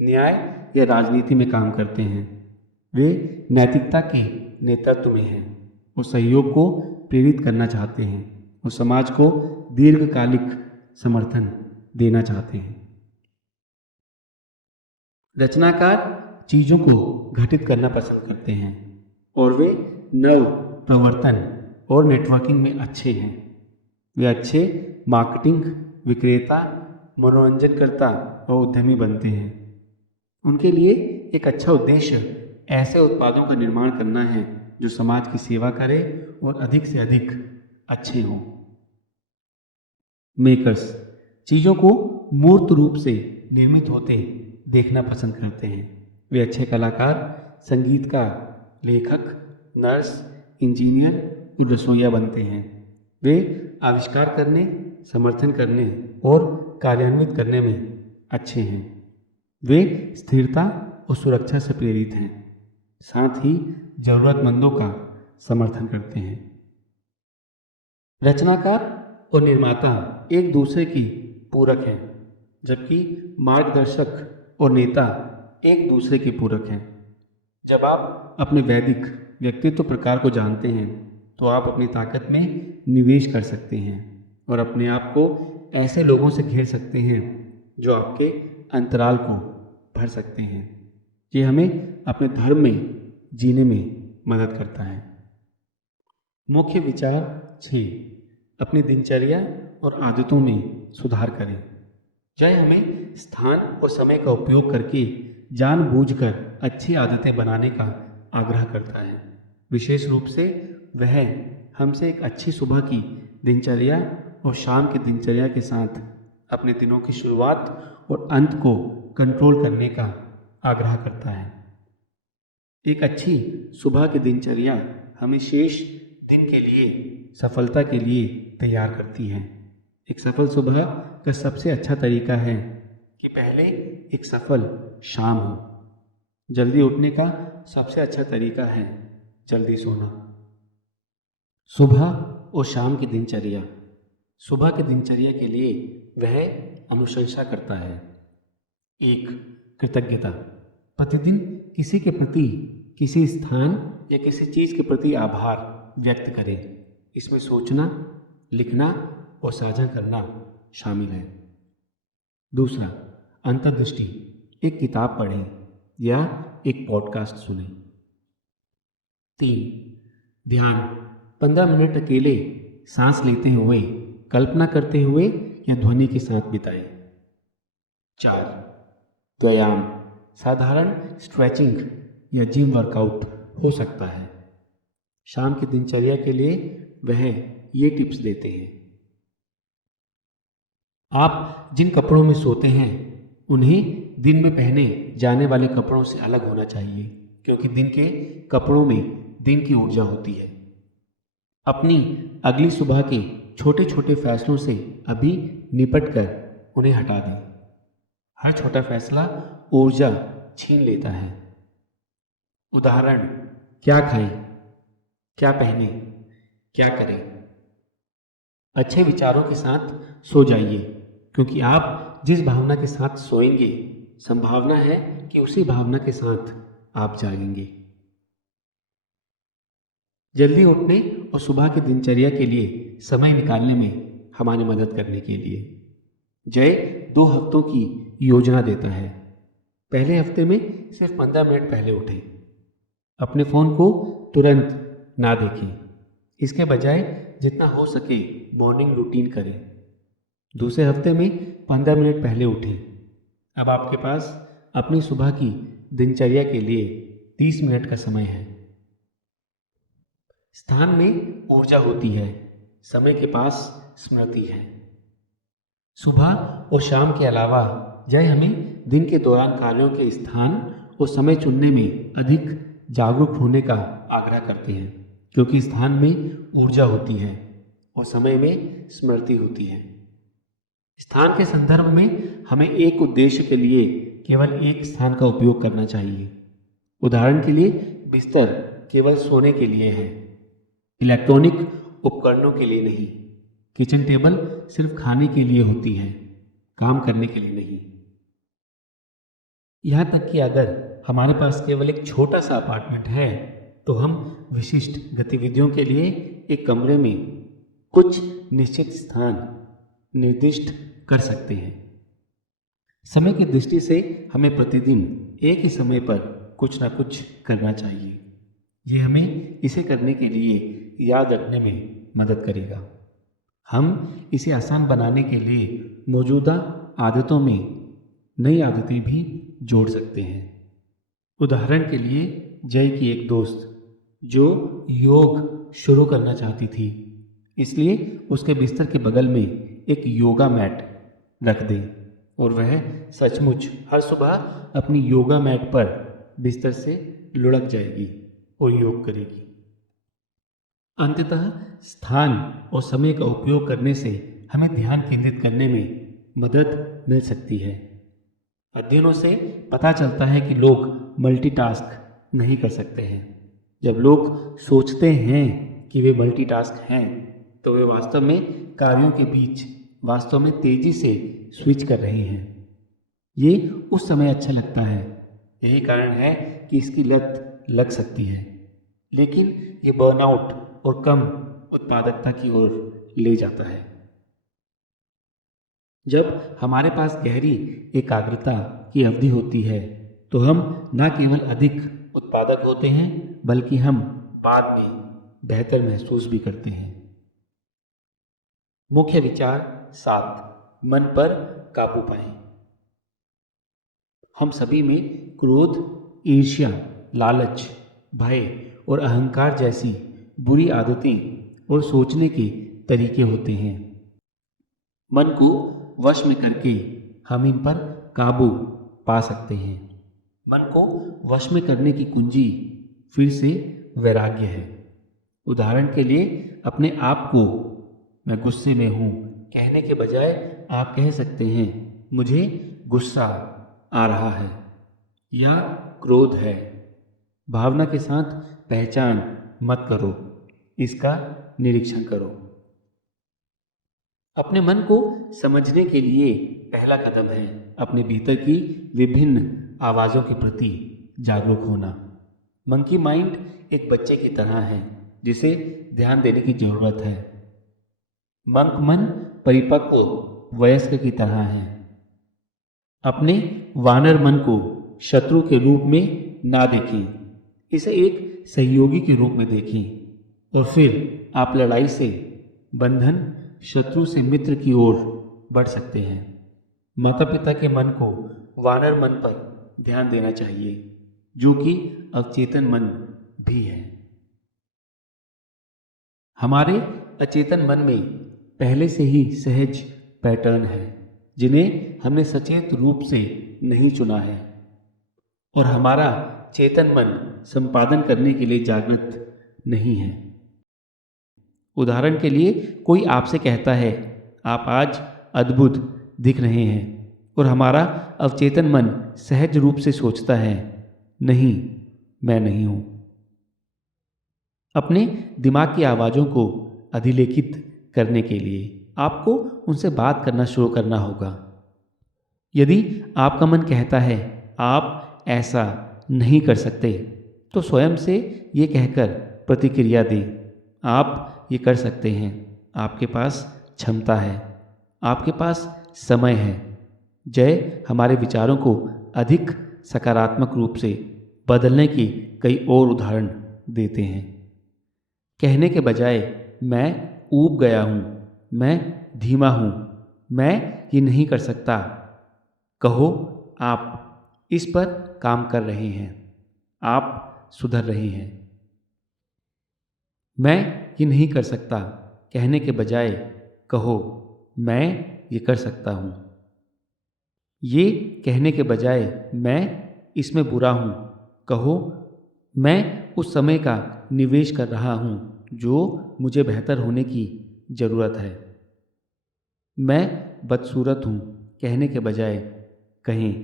न्याय या राजनीति में काम करते हैं। वे नैतिकता के नेतृत्व में हैं और सहयोग को प्रेरित करना चाहते हैं और समाज को दीर्घकालिक समर्थन देना चाहते हैं। रचनाकार चीजों को घटित करना पसंद करते हैं और वे नव प्रवर्तन और नेटवर्किंग में अच्छे हैं। वे अच्छे मार्केटिंग, विक्रेता, मनोरंजनकर्ता और उद्यमी बनते हैं। उनके लिए एक अच्छा उद्देश्य ऐसे उत्पादों का निर्माण करना है जो समाज की सेवा करे और अधिक से अधिक अच्छे हों। मेकर्स चीज़ों को मूर्त रूप से निर्मित होते देखना पसंद करते हैं। वे अच्छे कलाकार, संगीतकार, लेखक, नर्स, इंजीनियर और रसोइया बनते हैं। वे आविष्कार करने, समर्थन करने और कार्यान्वित करने में अच्छे हैं। वे स्थिरता और सुरक्षा से प्रेरित हैं, साथ ही जरूरतमंदों का समर्थन करते हैं। रचनाकार और निर्माता एक दूसरे की पूरक हैं, जबकि मार्गदर्शक और नेता एक दूसरे के पूरक हैं। जब आप अपने वैदिक व्यक्तित्व प्रकार को जानते हैं तो आप अपनी ताकत में निवेश कर सकते हैं और अपने आप को ऐसे लोगों से घेर सकते हैं जो आपके अंतराल को भर सकते हैं। ये हमें अपने धर्म में जीने में मदद करता है। मुख्य विचार 6, अपनी दिनचर्या और आदतों में सुधार करें। जय हमें स्थान और समय का उपयोग करके जानबूझकर अच्छी आदतें बनाने का आग्रह करता है। विशेष रूप से वह हमसे एक अच्छी सुबह की दिनचर्या और शाम की दिनचर्या के साथ अपने दिनों की शुरुआत और अंत को कंट्रोल करने का आग्रह करता है। एक अच्छी सुबह की दिनचर्या हमें शेष दिन के लिए सफलता के लिए तैयार करती है। एक सफल सुबह का सबसे अच्छा तरीका है कि पहले एक सफल शाम हो। जल्दी उठने का सबसे अच्छा तरीका है जल्दी सोना। सुबह और शाम की दिनचर्या। सुबह की दिनचर्या के लिए वह अनुशंसा करता है। 1, कृतज्ञता। प्रतिदिन किसी के प्रति, किसी स्थान या किसी चीज़ के प्रति आभार व्यक्त करें। इसमें सोचना, लिखना और साझा करना शामिल है। 2, अंतर्दृष्टि। एक किताब पढ़ें या एक पॉडकास्ट सुनें। 3, ध्यान। 15 मिनट अकेले सांस लेते हुए, कल्पना करते हुए या ध्वनि के साथ बिताएं। 4, व्यायाम। साधारण स्ट्रेचिंग या जिम वर्कआउट हो सकता है। शाम की दिनचर्या के लिए वह ये टिप्स देते हैं। आप जिन कपड़ों में सोते हैं उन्हें दिन में पहने जाने वाले कपड़ों से अलग होना चाहिए, क्योंकि दिन के कपड़ों में दिन की ऊर्जा होती है अपनी अगली सुबह के छोटे छोटे फैसलों से अभी निपट कर उन्हें हटा दें। हर छोटा फैसला ऊर्जा छीन लेता है। उदाहरण, क्या खाएं, क्या पहने, क्या करें। अच्छे विचारों के साथ सो जाइए, क्योंकि आप जिस भावना के साथ सोएंगे, संभावना है कि उसी भावना के साथ आप जागेंगे। जल्दी उठने और सुबह की दिनचर्या के लिए समय निकालने में हमारी मदद करने के लिए जय 2 हफ्तों की योजना देता है। पहले हफ्ते में सिर्फ 15 मिनट पहले उठें। अपने फ़ोन को तुरंत ना देखें। इसके बजाय जितना हो सके मॉर्निंग रूटीन करें। दूसरे हफ्ते में 15 मिनट पहले उठें। अब आपके पास अपनी सुबह की दिनचर्या के लिए 30 मिनट का समय है। स्थान में ऊर्जा होती है, समय के पास स्मृति है। सुबह और शाम के अलावा जय हमें दिन के दौरान कार्यों के स्थान और समय चुनने में अधिक जागरूक होने का आग्रह करते हैं, क्योंकि स्थान में ऊर्जा होती है और समय में स्मृति होती है। स्थान के संदर्भ में हमें एक उद्देश्य के लिए केवल एक स्थान का उपयोग करना चाहिए। उदाहरण के लिए बिस्तर केवल सोने के लिए है, इलेक्ट्रॉनिक उपकरणों के लिए नहीं। किचन टेबल सिर्फ खाने के लिए होती है, काम करने के लिए नहीं। यहाँ तक कि अगर हमारे पास केवल एक छोटा सा अपार्टमेंट है, तो हम विशिष्ट गतिविधियों के लिए एक कमरे में कुछ निश्चित स्थान निर्दिष्ट कर सकते हैं। समय की दृष्टि से हमें प्रतिदिन एक ही समय पर कुछ ना कुछ करना चाहिए। ये हमें इसे करने के लिए याद रखने में मदद करेगा। हम इसे आसान बनाने के लिए मौजूदा आदतों में नई आदतें भी जोड़ सकते हैं। उदाहरण के लिए जय की एक दोस्त जो योग शुरू करना चाहती थी, इसलिए उसके बिस्तर के बगल में एक योगा मैट रख दें और वह सचमुच हर सुबह अपनी योगा मैट पर बिस्तर से लुढ़क जाएगी और योग करेगी। अंततः स्थान और समय का उपयोग करने से हमें ध्यान केंद्रित करने में मदद मिल सकती है। अध्ययनों से पता चलता है कि लोग मल्टीटास्क नहीं कर सकते हैं। जब लोग सोचते हैं कि वे मल्टीटास्क हैं, तो वे वास्तव में कार्यों के बीच वास्तव में तेजी से स्विच कर रहे हैं। ये उस समय अच्छा लगता है, यही कारण है कि इसकी लत लग सकती है, लेकिन ये बर्नआउट और कम उत्पादकता की ओर ले जाता है। जब हमारे पास गहरी एकाग्रता की अवधि होती है, तो हम न केवल अधिक उत्पादक होते हैं, बल्कि हम बाद में बेहतर महसूस भी करते हैं। मुख्य विचार 7, मन पर काबू पाएं। हम सभी में क्रोध, ईर्ष्या, लालच, भय और अहंकार जैसी बुरी आदतें और सोचने के तरीके होते हैं। मन को वश में करके हम इन पर काबू पा सकते हैं। मन को वश में करने की कुंजी फिर से वैराग्य है। उदाहरण के लिए अपने आप को मैं गुस्से में हूँ कहने के बजाय आप कह सकते हैं मुझे गुस्सा आ रहा है या क्रोध है। भावना के साथ पहचान मत करो, इसका निरीक्षण करो। अपने मन को समझने के लिए पहला कदम है अपने भीतर की विभिन्न आवाज़ों के प्रति जागरूक होना। मंकी माइंड एक बच्चे की तरह है जिसे ध्यान देने की जरूरत है। मंक मन परिपक्व वयस्क की तरह है। अपने वानर मन को शत्रु के रूप में ना देखें, इसे एक सहयोगी के रूप में देखें और फिर आप लड़ाई से बंधन शत्रु से मित्र की ओर बढ़ सकते हैं। माता पिता के मन को वानर मन पर ध्यान देना चाहिए, जो कि अवचेतन मन भी है। हमारे अचेतन मन में पहले से ही सहज पैटर्न है जिन्हें हमने सचेत रूप से नहीं चुना है, और हमारा चेतन मन संपादन करने के लिए जागृत नहीं है। उदाहरण के लिए कोई आपसे कहता है, आप आज अद्भुत दिख रहे हैं, और हमारा अवचेतन मन सहज रूप से सोचता है, नहीं, मैं नहीं हूं। अपने दिमाग की आवाज़ों को अधिलेखित करने के लिए आपको उनसे बात करना शुरू करना होगा। यदि आपका मन कहता है आप ऐसा नहीं कर सकते, तो स्वयं से ये कहकर प्रतिक्रिया दें, आप ये कर सकते हैं, आपके पास क्षमता है, आपके पास समय है। जय हमारे विचारों को अधिक सकारात्मक रूप से बदलने की कई और उदाहरण देते हैं। कहने के बजाय मैं ऊब गया हूँ, मैं धीमा हूँ, मैं ये नहीं कर सकता, कहो आप इस पर काम कर रहे हैं, आप सुधर रहे हैं। मैं ये नहीं कर सकता कहने के बजाय कहो मैं ये कर सकता हूँ। ये कहने के बजाय मैं इसमें बुरा हूँ, कहो मैं उस समय का निवेश कर रहा हूँ जो मुझे बेहतर होने की ज़रूरत है। मैं बदसूरत हूँ कहने के बजाय कहें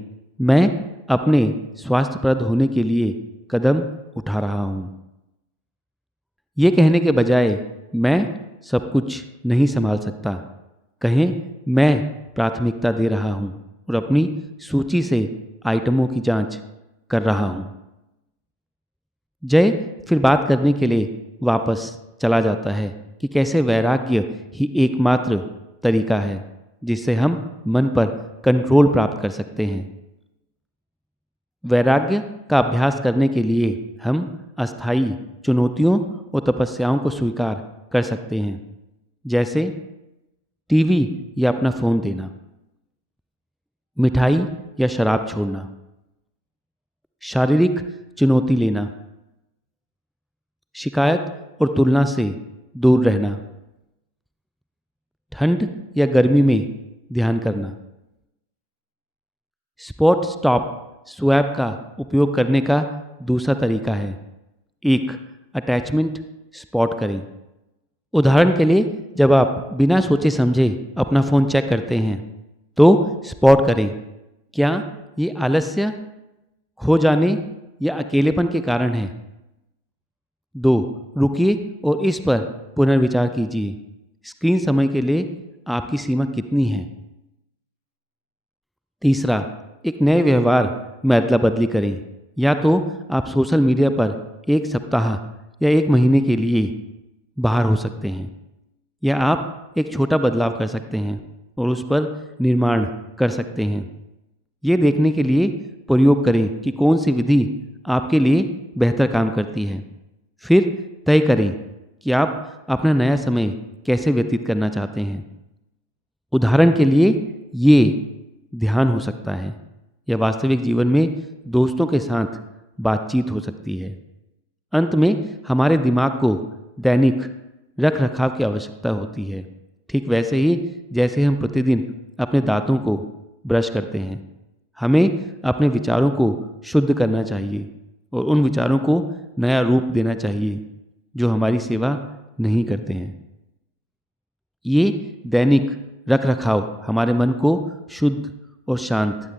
मैं अपने स्वास्थ्यप्रद होने के लिए कदम उठा रहा हूँ। ये कहने के बजाय मैं सब कुछ नहीं संभाल सकता, कहें मैं प्राथमिकता दे रहा हूँ और अपनी सूची से आइटमों की जांच कर रहा हूँ। जय फिर बात करने के लिए वापस चला जाता है कि कैसे वैराग्य ही एकमात्र तरीका है जिससे हम मन पर कंट्रोल प्राप्त कर सकते हैं। वैराग्य का अभ्यास करने के लिए हम अस्थायी चुनौतियों और तपस्याओं को स्वीकार कर सकते हैं, जैसे टीवी या अपना फ़ोन देना, मिठाई या शराब छोड़ना, शारीरिक चुनौती लेना, शिकायत और तुलना से दूर रहना, ठंड या गर्मी में ध्यान करना। स्पॉट स्टॉप स्वैप का उपयोग करने का दूसरा तरीका है, एक अटैचमेंट स्पॉट करें। उदाहरण के लिए जब आप बिना सोचे समझे अपना फ़ोन चेक करते हैं तो स्पॉट करें, क्या ये आलस्य, खो जाने या अकेलेपन के कारण है। 2. रुकिए और इस पर पुनर्विचार कीजिए, स्क्रीन समय के लिए आपकी सीमा कितनी है। 3. एक नए व्यवहार में अदला बदली करें, या तो आप सोशल मीडिया पर एक सप्ताह या एक महीने के लिए बाहर हो सकते हैं, या आप एक छोटा बदलाव कर सकते हैं और उस पर निर्माण कर सकते हैं। ये देखने के लिए प्रयोग करें कि कौन सी विधि आपके लिए बेहतर काम करती है। फिर तय करें कि आप अपना नया समय कैसे व्यतीत करना चाहते हैं। उदाहरण के लिए ये ध्यान हो सकता है या वास्तविक जीवन में दोस्तों के साथ बातचीत हो सकती है। अंत में हमारे दिमाग को दैनिक रख रखाव की आवश्यकता होती है, ठीक वैसे ही जैसे हम प्रतिदिन अपने दांतों को ब्रश करते हैं। हमें अपने विचारों को शुद्ध करना चाहिए और उन विचारों को नया रूप देना चाहिए जो हमारी सेवा नहीं करते हैं। ये दैनिक रख रखाव हमारे मन को शुद्ध और शांत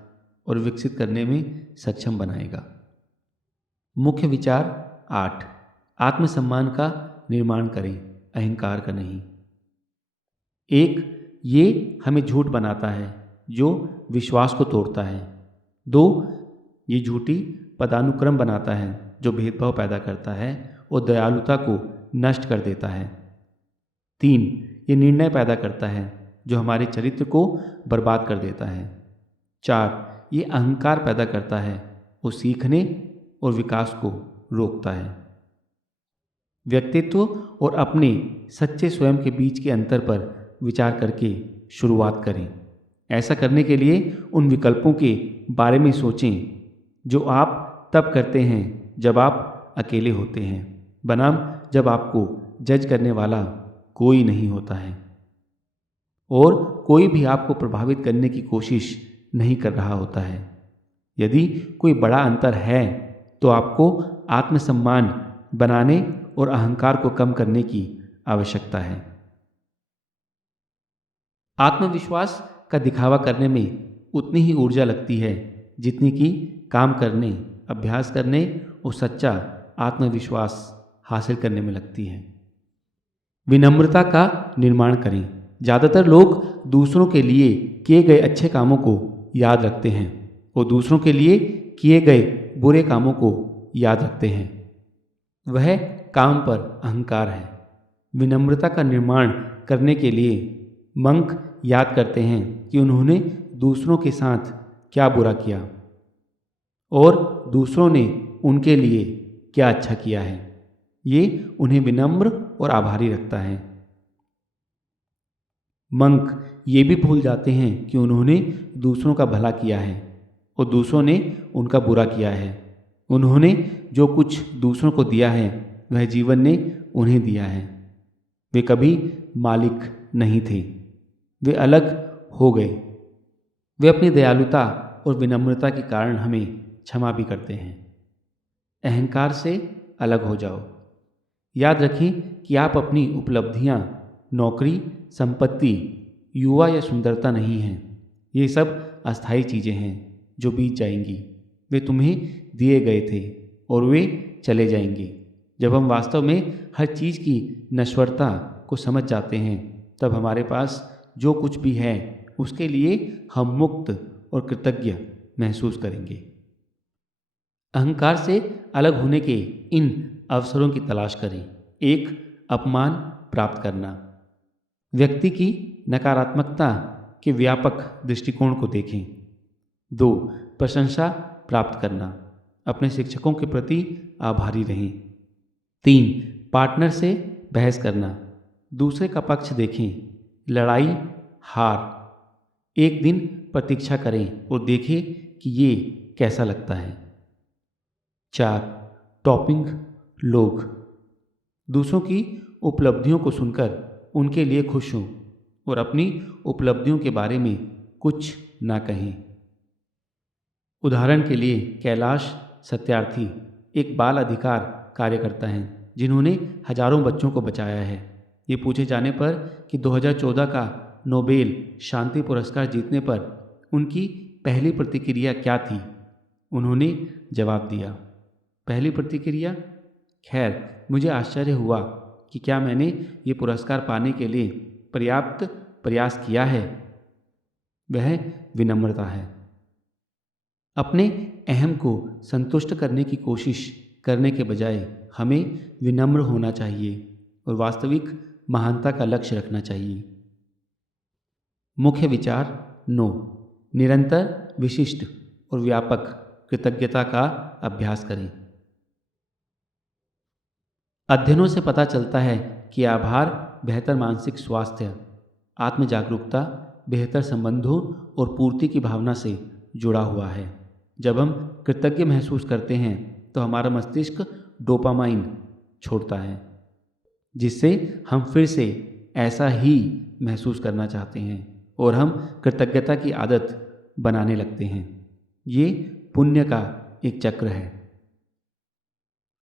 और विकसित करने में सक्षम बनाएगा। मुख्य विचार 8, आत्मसम्मान का निर्माण करें, अहंकार का नहीं। 1, ये हमें झूठ बनाता है जो विश्वास को तोड़ता है। 2, ये झूठी पदानुक्रम बनाता है जो भेदभाव पैदा करता है और दयालुता को नष्ट कर देता है। 3, ये निर्णय पैदा करता है जो हमारे चरित्र को बर्बाद कर देता है। 4, ये अहंकार पैदा करता है और सीखने और विकास को रोकता है। व्यक्तित्व और अपने सच्चे स्वयं के बीच के अंतर पर विचार करके शुरुआत करें। ऐसा करने के लिए उन विकल्पों के बारे में सोचें जो आप तब करते हैं जब आप अकेले होते हैं, बनाम जब आपको जज करने वाला कोई नहीं होता है और कोई भी आपको प्रभावित करने की कोशिश नहीं कर रहा होता है। यदि कोई बड़ा अंतर है तो आपको आत्मसम्मान बनाने और अहंकार को कम करने की आवश्यकता है। आत्मविश्वास का दिखावा करने में उतनी ही ऊर्जा लगती है जितनी कि काम करने, अभ्यास करने और सच्चा आत्मविश्वास हासिल करने में लगती है। विनम्रता का निर्माण करें। ज़्यादातर लोग दूसरों के लिए किए गए अच्छे कामों को याद रखते हैं और दूसरों के लिए किए गए बुरे कामों को याद रखते हैं। वह काम पर अहंकार है। विनम्रता का निर्माण करने के लिए मंक याद करते हैं कि उन्होंने दूसरों के साथ क्या बुरा किया और दूसरों ने उनके लिए क्या अच्छा किया है। ये उन्हें विनम्र और आभारी रखता है। मंक ये भी भूल जाते हैं कि उन्होंने दूसरों का भला किया है और दूसरों ने उनका बुरा किया है। उन्होंने जो कुछ दूसरों को दिया है वह जीवन ने उन्हें दिया है। वे कभी मालिक नहीं थे, वे अलग हो गए। वे अपनी दयालुता और विनम्रता के कारण हमें क्षमा भी करते हैं। अहंकार से अलग हो जाओ। याद रखें कि आप अपनी उपलब्धियां, नौकरी, संपत्ति, युवा या सुंदरता नहीं हैं। ये सब अस्थायी चीज़ें हैं जो बीत जाएंगी। वे तुम्हें दिए गए थे और वे चले जाएंगे। जब हम वास्तव में हर चीज़ की नश्वरता को समझ जाते हैं तब हमारे पास जो कुछ भी है उसके लिए हम मुक्त और कृतज्ञ महसूस करेंगे। अहंकार से अलग होने के इन अवसरों की तलाश करें। 1. अपमान प्राप्त करना। व्यक्ति की नकारात्मकता के व्यापक दृष्टिकोण को देखें। 2. प्रशंसा प्राप्त करना। अपने शिक्षकों के प्रति आभारी रहें। 3. पार्टनर से बहस करना। दूसरे का पक्ष देखें। लड़ाई, हार। एक दिन प्रतीक्षा करें और देखें कि ये कैसा लगता है। 4. टॉपिंग लोग। दूसरों की उपलब्धियों को सुनकर उनके लिए खुश हों और अपनी उपलब्धियों के बारे में कुछ ना कहें। उदाहरण के लिए कैलाश सत्यार्थी एक बाल अधिकार कार्यकर्ता हैं जिन्होंने हजारों बच्चों को बचाया है। ये पूछे जाने पर कि 2014 का नोबेल शांति पुरस्कार जीतने पर उनकी पहली प्रतिक्रिया क्या थी, उन्होंने जवाब दिया, पहली प्रतिक्रिया, खैर मुझे आश्चर्य हुआ कि क्या मैंने ये पुरस्कार पाने के लिए पर्याप्त प्रयास किया है। वह विनम्रता है। अपने अहम को संतुष्ट करने की कोशिश करने के बजाय हमें विनम्र होना चाहिए और वास्तविक महानता का लक्ष्य रखना चाहिए। मुख्य विचार 9. निरंतर, विशिष्ट और व्यापक कृतज्ञता का अभ्यास करें। अध्ययनों से पता चलता है कि आभार बेहतर मानसिक स्वास्थ्य, आत्म जागरूकता, बेहतर संबंधों और पूर्ति की भावना से जुड़ा हुआ है। जब हम कृतज्ञ महसूस करते हैं तो हमारा मस्तिष्क डोपामाइन छोड़ता है जिससे हम फिर से ऐसा ही महसूस करना चाहते हैं और हम कृतज्ञता की आदत बनाने लगते हैं। ये पुण्य का एक चक्र है।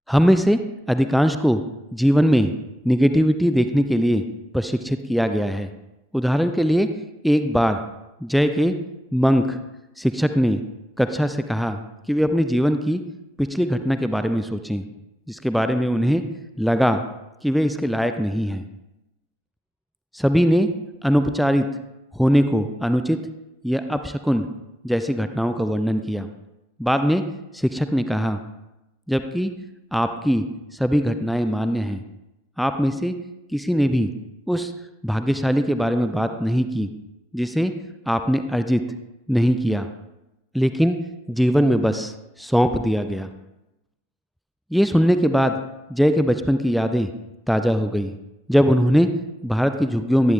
हम में से अधिकांश को जीवन में निगेटिविटी देखने के लिए प्रशिक्षित किया गया है। उदाहरण के लिए एक बार जय के मंक शिक्षक ने कक्षा से कहा कि वे अपने जीवन की पिछली घटना के बारे में सोचें जिसके बारे में उन्हें लगा कि वे इसके लायक नहीं हैं। सभी ने अनुपचारित होने को अनुचित या अपशकुन जैसी घटनाओं का वर्णन किया। बाद में शिक्षक ने कहा, जबकि आपकी सभी घटनाएं मान्य हैं, आप में से किसी ने भी उस भाग्यशाली के बारे में बात नहीं की जिसे आपने अर्जित नहीं किया लेकिन जीवन में बस सौंप दिया गया। ये सुनने के बाद जय के बचपन की यादें ताज़ा हो गई जब उन्होंने भारत की झुग्गियों में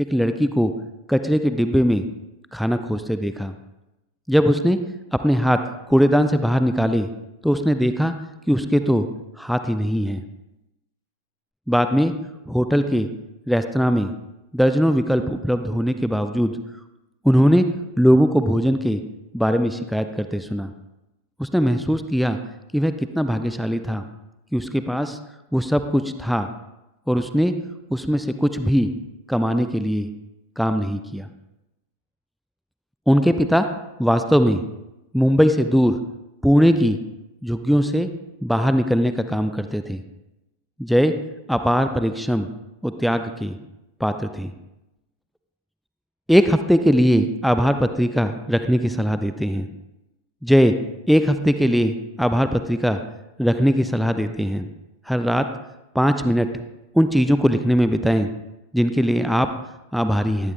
एक लड़की को कचरे के डिब्बे में खाना खोजते देखा। जब उसने अपने हाथ कूड़ेदान से बाहर निकाले तो उसने देखा कि उसके तो हाथ ही नहीं हैं। बाद में होटल के रेस्तरां में दर्जनों विकल्प उपलब्ध होने के बावजूद उन्होंने लोगों को भोजन के बारे में शिकायत करते सुना। उसने महसूस किया कि वह कितना भाग्यशाली था कि उसके पास वो सब कुछ था और उसने उसमें से कुछ भी कमाने के लिए काम नहीं किया। उनके पिता वास्तव में मुंबई से दूर पुणे की झुग्गियों से बाहर निकलने का काम करते थे। जय अपार परिश्रम और त्याग के पात्र थे। एक हफ्ते के लिए आभार पत्रिका रखने की सलाह देते हैं। जय एक हफ्ते के लिए आभार पत्रिका रखने की सलाह देते हैं। हर रात 5 मिनट उन चीज़ों को लिखने में बिताएं जिनके लिए आप आभारी हैं।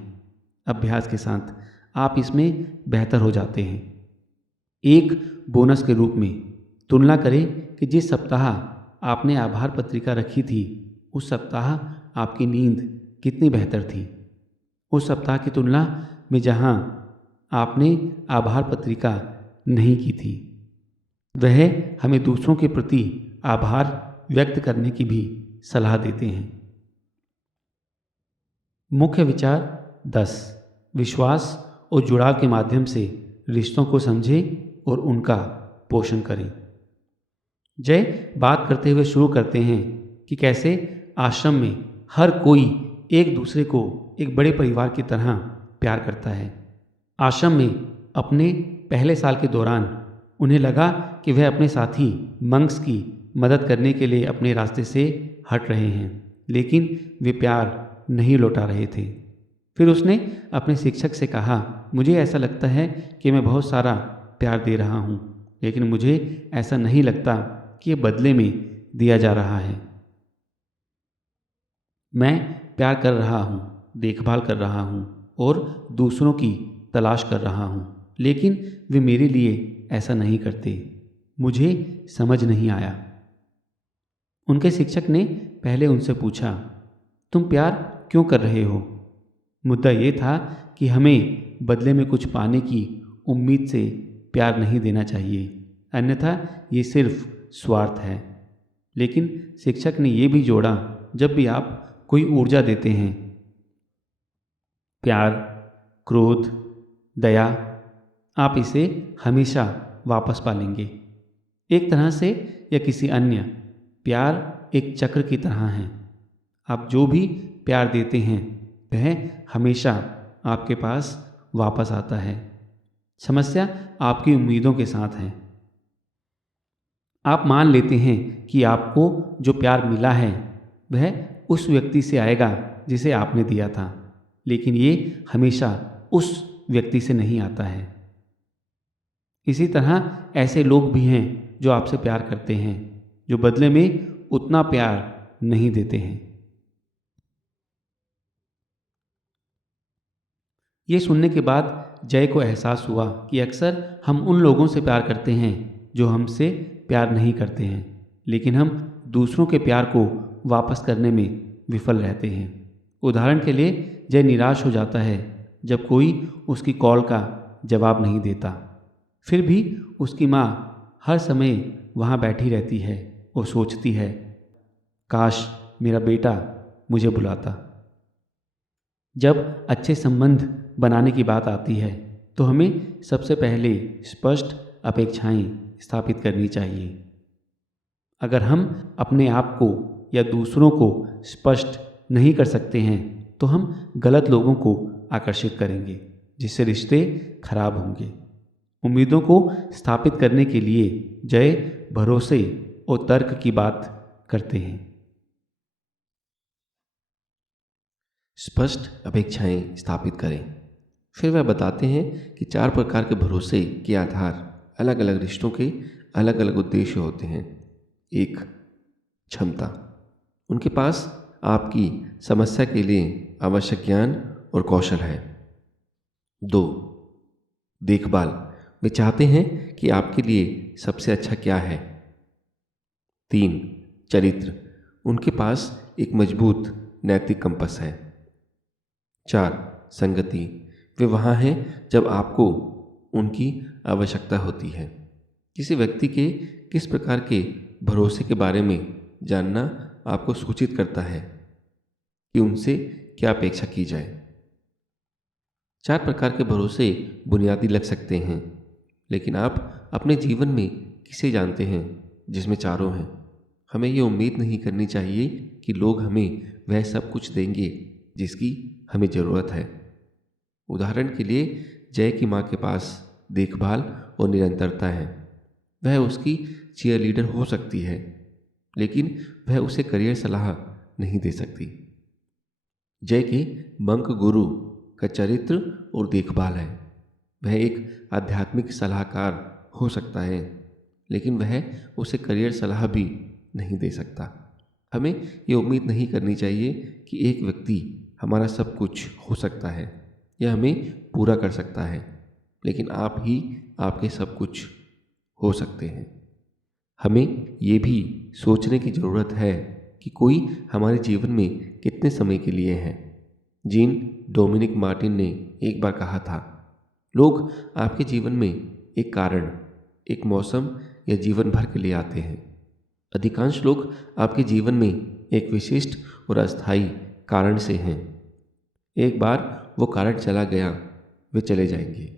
अभ्यास के साथ आप इसमें बेहतर हो जाते हैं। एक बोनस के रूप में तुलना करें कि जिस सप्ताह आपने आभार पत्रिका रखी थी उस सप्ताह आपकी नींद कितनी बेहतर थी। उस सप्ताह की तुलना में जहां आपने आभार पत्रिका नहीं की थी। वह हमें दूसरों के प्रति आभार व्यक्त करने की भी सलाह देते हैं। मुख्य विचार 10। विश्वास और जुड़ाव के माध्यम से रिश्तों को समझें और उनका पोषण करें। जय बात करते हुए शुरू करते हैं कि कैसे आश्रम में हर कोई एक दूसरे को एक बड़े परिवार की तरह प्यार करता है। आश्रम में अपने पहले साल के दौरान उन्हें लगा कि वह अपने साथी मंक्स की मदद करने के लिए अपने रास्ते से हट रहे हैं, लेकिन वे प्यार नहीं लौटा रहे थे। फिर उसने अपने शिक्षक से कहा, मुझे ऐसा लगता है कि मैं बहुत सारा प्यार दे रहा हूँ, लेकिन मुझे ऐसा नहीं लगता कि ये बदले में दिया जा रहा है। मैं प्यार कर रहा हूँ, देखभाल कर रहा हूँ और दूसरों की तलाश कर रहा हूँ, लेकिन वे मेरे लिए ऐसा नहीं करते। मुझे समझ नहीं आया। उनके शिक्षक ने पहले उनसे पूछा, तुम प्यार क्यों कर रहे हो? मुद्दा ये था कि हमें बदले में कुछ पाने की उम्मीद से प्यार नहीं देना चाहिए, अन्यथा ये सिर्फ स्वार्थ है। लेकिन शिक्षक ने ये भी जोड़ा, जब भी आप कोई ऊर्जा देते हैं, प्यार, क्रोध, दया, आप इसे हमेशा वापस पालेंगे। एक तरह से या किसी अन्य, प्यार एक चक्र की तरह है। आप जो भी प्यार देते हैं वह हमेशा आपके पास वापस आता है। समस्या आपकी उम्मीदों के साथ है। आप मान लेते हैं कि आपको जो प्यार मिला है वह उस व्यक्ति से आएगा जिसे आपने दिया था, लेकिन ये हमेशा उस व्यक्ति से नहीं आता है। इसी तरह ऐसे लोग भी हैं जो आपसे प्यार करते हैं, जो बदले में उतना प्यार नहीं देते हैं। ये सुनने के बाद जय को एहसास हुआ कि अक्सर हम उन लोगों से प्यार करते हैं जो हमसे प्यार नहीं करते हैं, लेकिन हम दूसरों के प्यार को वापस करने में विफल रहते हैं। उदाहरण के लिए जय निराश हो जाता है जब कोई उसकी कॉल का जवाब नहीं देता। फिर भी उसकी माँ हर समय वहाँ बैठी रहती है और सोचती है, काश मेरा बेटा मुझे बुलाता। जब अच्छे संबंध बनाने की बात आती है तो हमें सबसे पहले स्पष्ट अपेक्षाएं स्थापित करनी चाहिए। अगर हम अपने आप को या दूसरों को स्पष्ट नहीं कर सकते हैं तो हम गलत लोगों को आकर्षित करेंगे, जिससे रिश्ते खराब होंगे। उम्मीदों को स्थापित करने के लिए जय भरोसे और तर्क की बात करते हैं। स्पष्ट अपेक्षाएं स्थापित करें। फिर वह बताते हैं कि 4 प्रकार के भरोसे के आधार अलग अलग रिश्तों के अलग अलग उद्देश्य होते हैं। 1. क्षमता। उनके पास आपकी समस्या के लिए आवश्यक ज्ञान और कौशल है। 2. देखभाल। वे चाहते हैं कि आपके लिए सबसे अच्छा क्या है। 3. चरित्र। उनके पास एक मजबूत नैतिक कंपस है। 4. संगति। वे वहाँ हैं जब आपको उनकी आवश्यकता होती है। किसी व्यक्ति के किस प्रकार के भरोसे के बारे में जानना आपको सूचित करता है कि उनसे क्या अपेक्षा की जाए। 4 प्रकार के भरोसे बुनियादी लग सकते हैं, लेकिन आप अपने जीवन में किसे जानते हैं जिसमें चारों हैं? हमें ये उम्मीद नहीं करनी चाहिए कि लोग हमें वह सब कुछ देंगे जिसकी हमें ज़रूरत है। उदाहरण के लिए जय की माँ के पास देखभाल और निरंतरता है। वह उसकी चीयरलीडर हो सकती है, लेकिन वह उसे करियर सलाह नहीं दे सकती। जय के मंक गुरु का चरित्र और देखभाल है। वह एक आध्यात्मिक सलाहकार हो सकता है, लेकिन वह उसे करियर सलाह भी नहीं दे सकता। हमें ये उम्मीद नहीं करनी चाहिए कि एक व्यक्ति हमारा सब कुछ हो सकता है या हमें पूरा कर सकता है, लेकिन आप ही आपके सब कुछ हो सकते हैं। हमें ये भी सोचने की ज़रूरत है कि कोई हमारे जीवन में कितने समय के लिए है। जीन डोमिनिक मार्टिन ने एक बार कहा था, लोग आपके जीवन में एक कारण, एक मौसम या जीवन भर के लिए आते हैं। अधिकांश लोग आपके जीवन में एक विशिष्ट और अस्थायी कारण से हैं। एक बार वो कारण चला गया, वे चले जाएंगे।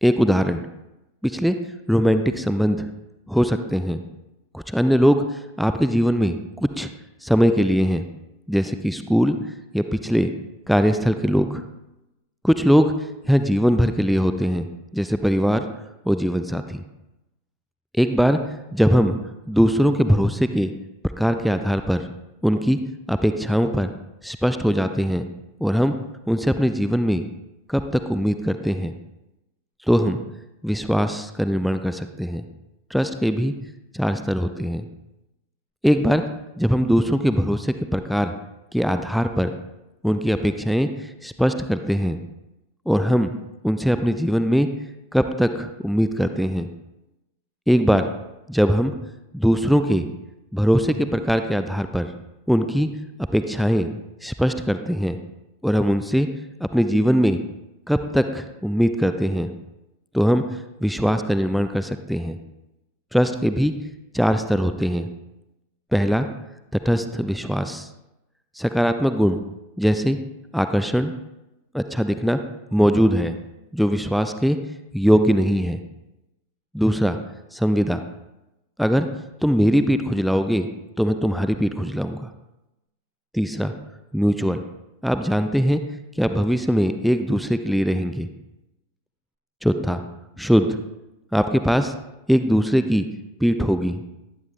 एक उदाहरण, पिछले रोमांटिक संबंध हो सकते हैं। कुछ अन्य लोग आपके जीवन में कुछ समय के लिए हैं, जैसे कि स्कूल या पिछले कार्यस्थल के लोग। कुछ लोग यहाँ जीवन भर के लिए होते हैं, जैसे परिवार और जीवन साथी। एक बार जब हम दूसरों के भरोसे के प्रकार के आधार पर उनकी अपेक्षाओं पर स्पष्ट हो जाते हैं और हम उनसे अपने जीवन में कब तक उम्मीद करते हैं, तो हम विश्वास का निर्माण कर सकते हैं। ट्रस्ट के भी 4 स्तर होते हैं। एक बार जब हम दूसरों के भरोसे के प्रकार के आधार पर उनकी अपेक्षाएं स्पष्ट करते हैं और हम उनसे अपने जीवन में कब तक उम्मीद करते हैं। एक बार जब हम दूसरों के भरोसे के प्रकार के आधार पर उनकी अपेक्षाएं स्पष्ट करते हैं और हम उनसे अपने जीवन में कब तक उम्मीद करते हैं, तो हम विश्वास का निर्माण कर सकते हैं। ट्रस्ट के भी 4 स्तर होते हैं। पहला, तटस्थ विश्वास। सकारात्मक गुण जैसे आकर्षण, अच्छा दिखना मौजूद है, जो विश्वास के योग्य नहीं है। दूसरा, संविदा। अगर तुम मेरी पीठ खुजलाओगे तो मैं तुम्हारी पीठ खुजलाऊंगा। तीसरा, म्यूचुअल। आप जानते हैं कि आप भविष्य में एक दूसरे के लिए रहेंगे। चौथा, शुद्ध। आपके पास एक दूसरे की पीठ होगी,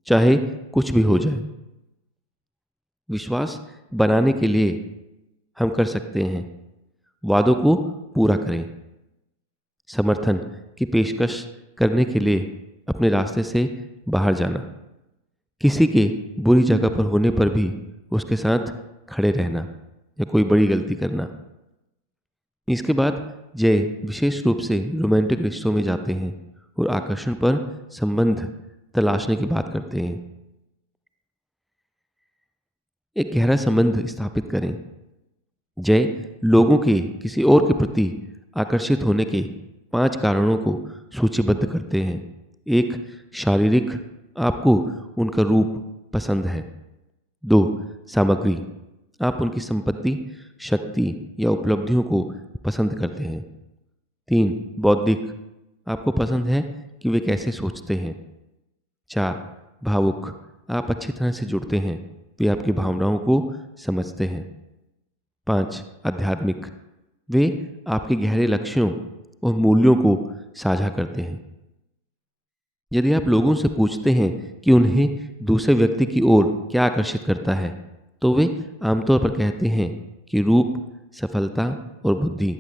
चाहे कुछ भी हो जाए। विश्वास बनाने के लिए हम कर सकते हैं, वादों को पूरा करें, समर्थन की पेशकश करने के लिए अपने रास्ते से बाहर जाना, किसी के बुरी जगह पर होने पर भी उसके साथ खड़े रहना या कोई बड़ी गलती करना। इसके बाद जय विशेष रूप से रोमांटिक रिश्तों में जाते हैं और आकर्षण पर संबंध तलाशने की बात करते हैं। एक गहरा संबंध स्थापित करें। जय लोगों के किसी और के प्रति आकर्षित होने के 5 कारणों को सूचीबद्ध करते हैं। 1, शारीरिक, आपको उनका रूप पसंद है। 2, सामग्री, आप उनकी संपत्ति, शक्ति या उपलब्धियों को पसंद करते हैं। 3, बौद्धिक, आपको पसंद है कि वे कैसे सोचते हैं। 4, भावुक, आप अच्छी तरह से जुड़ते हैं, वे आपकी भावनाओं को समझते हैं। 5, आध्यात्मिक, वे आपके गहरे लक्ष्यों और मूल्यों को साझा करते हैं। यदि आप लोगों से पूछते हैं कि उन्हें दूसरे व्यक्ति की ओर क्या आकर्षित करता है, तो वे आमतौर पर कहते हैं कि रूप, सफलता और बुद्धि।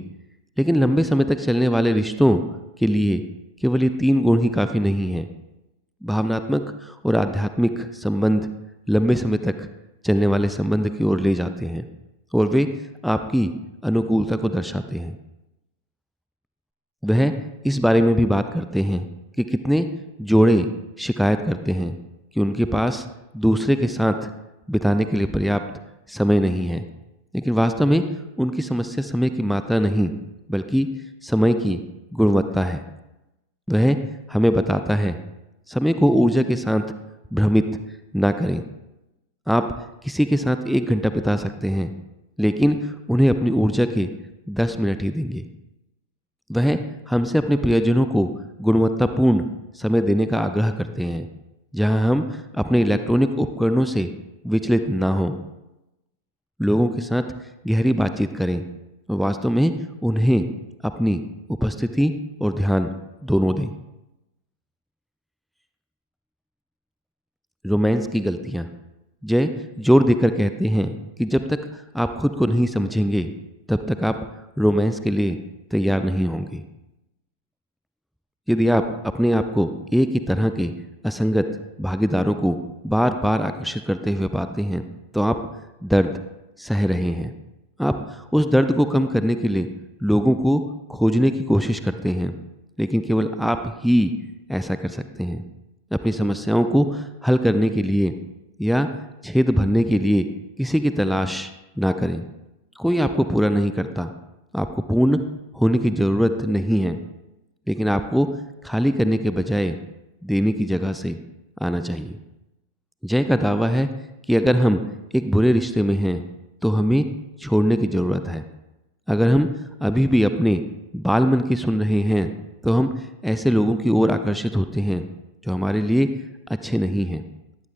लेकिन लंबे समय तक चलने वाले रिश्तों के लिए केवल ये 3 गुण ही काफ़ी नहीं हैं। भावनात्मक और आध्यात्मिक संबंध लंबे समय तक चलने वाले संबंध की ओर ले जाते हैं और वे आपकी अनुकूलता को दर्शाते हैं। वह इस बारे में भी बात करते हैं कि कितने जोड़े शिकायत करते हैं कि उनके पास दूसरे के साथ बिताने के लिए पर्याप्त समय नहीं है, लेकिन वास्तव में उनकी समस्या समय की मात्रा नहीं, बल्कि समय की गुणवत्ता है। वह हमें बताता है, समय को ऊर्जा के साथ भ्रमित ना करें। आप किसी के साथ 1 घंटा बिता सकते हैं, लेकिन उन्हें अपनी ऊर्जा के 10 मिनट ही देंगे। वह हमसे अपने प्रियजनों को गुणवत्तापूर्ण समय देने का आग्रह करते हैं। जहां हम अपने इलेक्ट्रॉनिक उपकरणों से विचलित ना हों। लोगों के साथ गहरी बातचीत करें और वास्तव में उन्हें अपनी उपस्थिति और ध्यान दोनों दें। रोमांस की गलतियां। जय जोर देकर कहते हैं कि जब तक आप खुद को नहीं समझेंगे तब तक आप रोमांस के लिए तैयार नहीं होंगे। यदि आप अपने आप को एक ही तरह के असंगत भागीदारों को बार बार आकर्षित करते हुए पाते हैं तो आप दर्द सह रहे हैं। आप उस दर्द को कम करने के लिए लोगों को खोजने की कोशिश करते हैं, लेकिन केवल आप ही ऐसा कर सकते हैं। अपनी समस्याओं को हल करने के लिए या छेद भरने के लिए किसी की तलाश ना करें। कोई आपको पूरा नहीं करता। आपको पूर्ण होने की ज़रूरत नहीं है, लेकिन आपको खाली करने के बजाय देने की जगह से आना चाहिए। जय का दावा है कि अगर हम एक बुरे रिश्ते में हैं तो हमें छोड़ने की ज़रूरत है। अगर हम अभी भी अपने बाल मन की सुन रहे हैं तो हम ऐसे लोगों की ओर आकर्षित होते हैं जो हमारे लिए अच्छे नहीं हैं,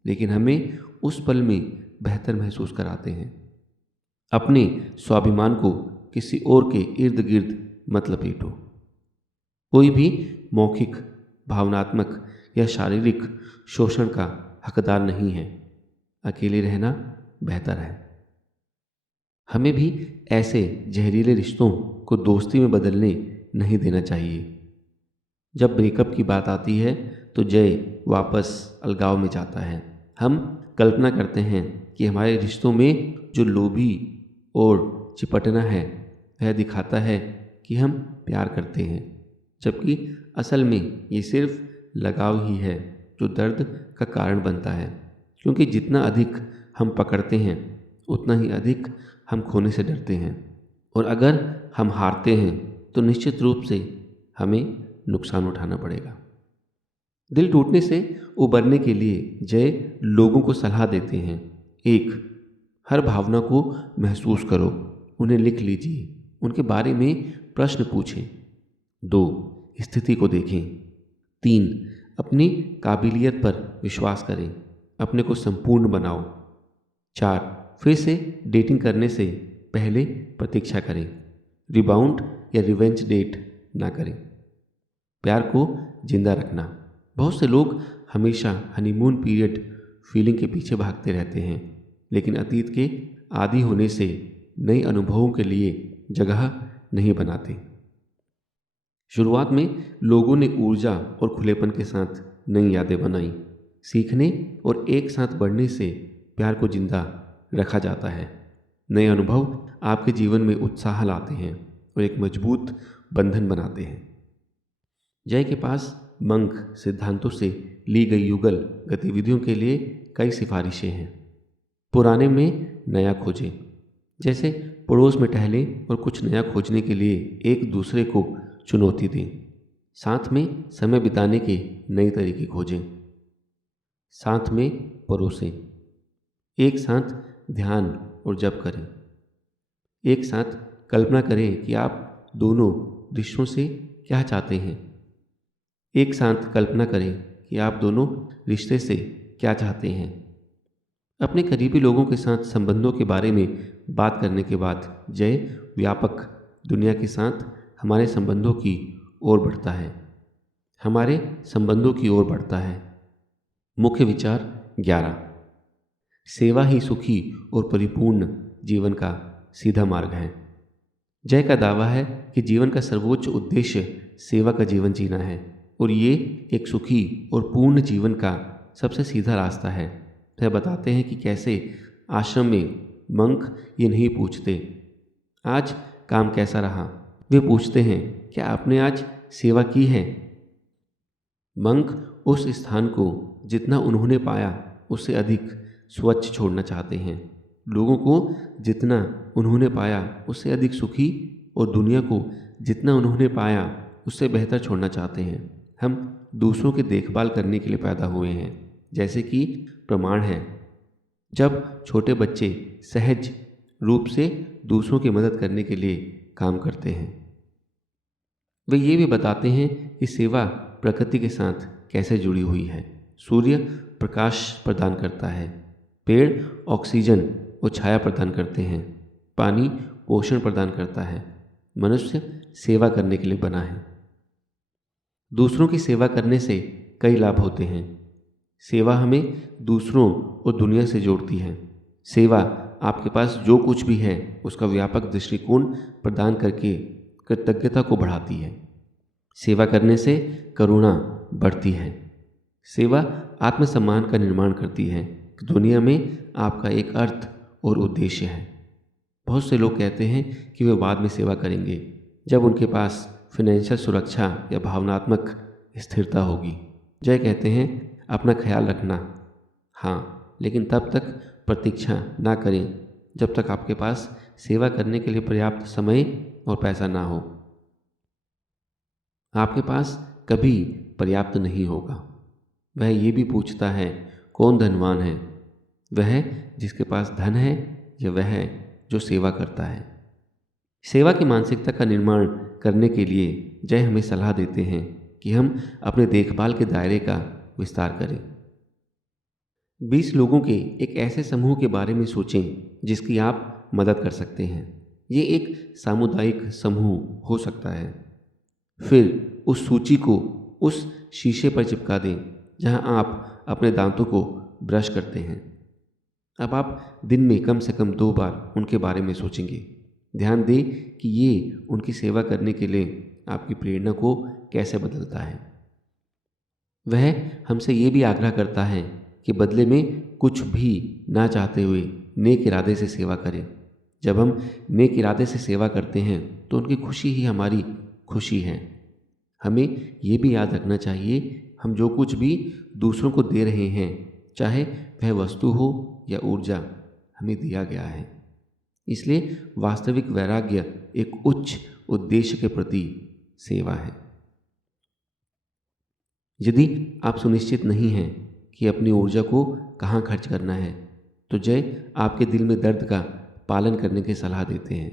लेकिन हमें उस पल में बेहतर महसूस कराते हैं। अपने स्वाभिमान को किसी और के इर्द गिर्द मत लपेटो। कोई भी मौखिक, भावनात्मक या शारीरिक शोषण का हकदार नहीं है। अकेले रहना बेहतर है। हमें भी ऐसे जहरीले रिश्तों को दोस्ती में बदलने नहीं देना चाहिए। जब ब्रेकअप की बात आती है तो जय वापस अलगाव में जाता है। हम कल्पना करते हैं कि हमारे रिश्तों में जो लोभी और चिपटना है वह दिखाता है कि हम प्यार करते हैं, जबकि असल में ये सिर्फ लगाव ही है जो दर्द का कारण बनता है। क्योंकि जितना अधिक हम पकड़ते हैं उतना ही अधिक हम खोने से डरते हैं, और अगर हम हारते हैं तो निश्चित रूप से हमें नुकसान उठाना पड़ेगा। दिल टूटने से उबरने के लिए जय लोगों को सलाह देते हैं। 1. हर भावना को महसूस करो, उन्हें लिख लीजिए, उनके बारे में प्रश्न पूछें। 2. स्थिति को देखें। 3. अपनी काबिलियत पर विश्वास करें, अपने को संपूर्ण बनाओ। 4. फिर से डेटिंग करने से पहले प्रतीक्षा करें, रिबाउंड या रिवेंज डेट ना करें। प्यार को जिंदा रखना। बहुत से लोग हमेशा हनीमून पीरियड फीलिंग के पीछे भागते रहते हैं, लेकिन अतीत के आदी होने से नए अनुभवों के लिए जगह नहीं बनाते। शुरुआत में लोगों ने ऊर्जा और खुलेपन के साथ नई यादें बनाई। सीखने और एक साथ बढ़ने से प्यार को जिंदा रखा जाता है। नए अनुभव आपके जीवन में उत्साह लाते हैं और एक मजबूत बंधन बनाते हैं। जय के पास मंक सिद्धांतों से ली गई युगल गतिविधियों के लिए कई सिफारिशें हैं। पुराने में नया खोजें, जैसे पड़ोस में टहलें और कुछ नया खोजने के लिए एक दूसरे को चुनौती दें। साथ में समय बिताने के नए तरीके खोजें। साथ में परोसें। एक साथ ध्यान और जप करें। एक साथ कल्पना करें कि आप दोनों रिश्तों से क्या चाहते हैं। एक साथ कल्पना करें कि आप दोनों रिश्ते से क्या चाहते हैं। अपने करीबी लोगों के साथ संबंधों के बारे में बात करने के बाद जय व्यापक दुनिया के साथ हमारे संबंधों की ओर बढ़ता है। हमारे संबंधों की ओर बढ़ता है। मुख्य विचार 11। सेवा ही सुखी और परिपूर्ण जीवन का सीधा मार्ग है। जय का दावा है कि जीवन का सर्वोच्च उद्देश्य सेवा का जीवन जीना है, और ये एक सुखी और पूर्ण जीवन का सबसे सीधा रास्ता है। वह बताते हैं कि कैसे आश्रम में मंक ये नहीं पूछते आज काम कैसा रहा, वे पूछते हैं क्या आपने आज सेवा की है। मंक उस स्थान को जितना उन्होंने पाया उससे अधिक स्वच्छ छोड़ना चाहते हैं। लोगों को जितना उन्होंने पाया उससे अधिक सुखी, और दुनिया को जितना उन्होंने पाया उससे बेहतर छोड़ना चाहते हैं। हम दूसरों की देखभाल करने के लिए पैदा हुए हैं, जैसे कि प्रमाण है जब छोटे बच्चे सहज रूप से दूसरों की मदद करने के लिए काम करते हैं। वे ये भी बताते हैं कि सेवा प्रकृति के साथ कैसे जुड़ी हुई है। सूर्य प्रकाश प्रदान करता है, पेड़ ऑक्सीजन और छाया प्रदान करते हैं, पानी पोषण प्रदान करता है, मनुष्य सेवा करने के लिए बना है। दूसरों की सेवा करने से कई लाभ होते हैं। सेवा हमें दूसरों और दुनिया से जोड़ती है। सेवा आपके पास जो कुछ भी है उसका व्यापक दृष्टिकोण प्रदान करके कृतज्ञता को बढ़ाती है। सेवा करने से करुणा बढ़ती है। सेवा आत्मसम्मान का निर्माण करती है कि दुनिया में आपका एक अर्थ और उद्देश्य है। बहुत से लोग कहते हैं कि वे बाद में सेवा करेंगे, जब उनके पास फाइनेंशियल सुरक्षा या भावनात्मक स्थिरता होगी। जय कहते हैं, अपना ख्याल रखना, हाँ, लेकिन तब तक प्रतीक्षा ना करें जब तक आपके पास सेवा करने के लिए पर्याप्त समय और पैसा ना हो। आपके पास कभी पर्याप्त नहीं होगा। वह ये भी पूछता है, कौन धनवान है, वह जिसके पास धन है या वह जो सेवा करता है। सेवा की मानसिकता का निर्माण करने के लिए जय हमें सलाह देते हैं कि हम अपने देखभाल के दायरे का विस्तार करें। 20 लोगों के एक ऐसे समूह के बारे में सोचें जिसकी आप मदद कर सकते हैं। ये एक सामुदायिक समूह हो सकता है। फिर उस सूची को उस शीशे पर चिपका दें जहां आप अपने दांतों को ब्रश करते हैं। अब आप दिन में कम से कम 2 बार उनके बारे में सोचेंगे। ध्यान दें कि ये उनकी सेवा करने के लिए आपकी प्रेरणा को कैसे बदलता है। वह हमसे ये भी आग्रह करता है कि बदले में कुछ भी ना चाहते हुए नेक इरादे से सेवा करें। जब हम नेक इरादे से सेवा करते हैं तो उनकी खुशी ही हमारी खुशी है। हमें ये भी याद रखना चाहिए, हम जो कुछ भी दूसरों को दे रहे हैं, चाहे वह वस्तु हो या ऊर्जा, हमें दिया गया है। इसलिए वास्तविक वैराग्य एक उच्च उद्देश्य के प्रति सेवा है। यदि आप सुनिश्चित नहीं हैं कि अपनी ऊर्जा को कहाँ खर्च करना है, तो जय आपके दिल में दर्द का पालन करने की सलाह देते हैं।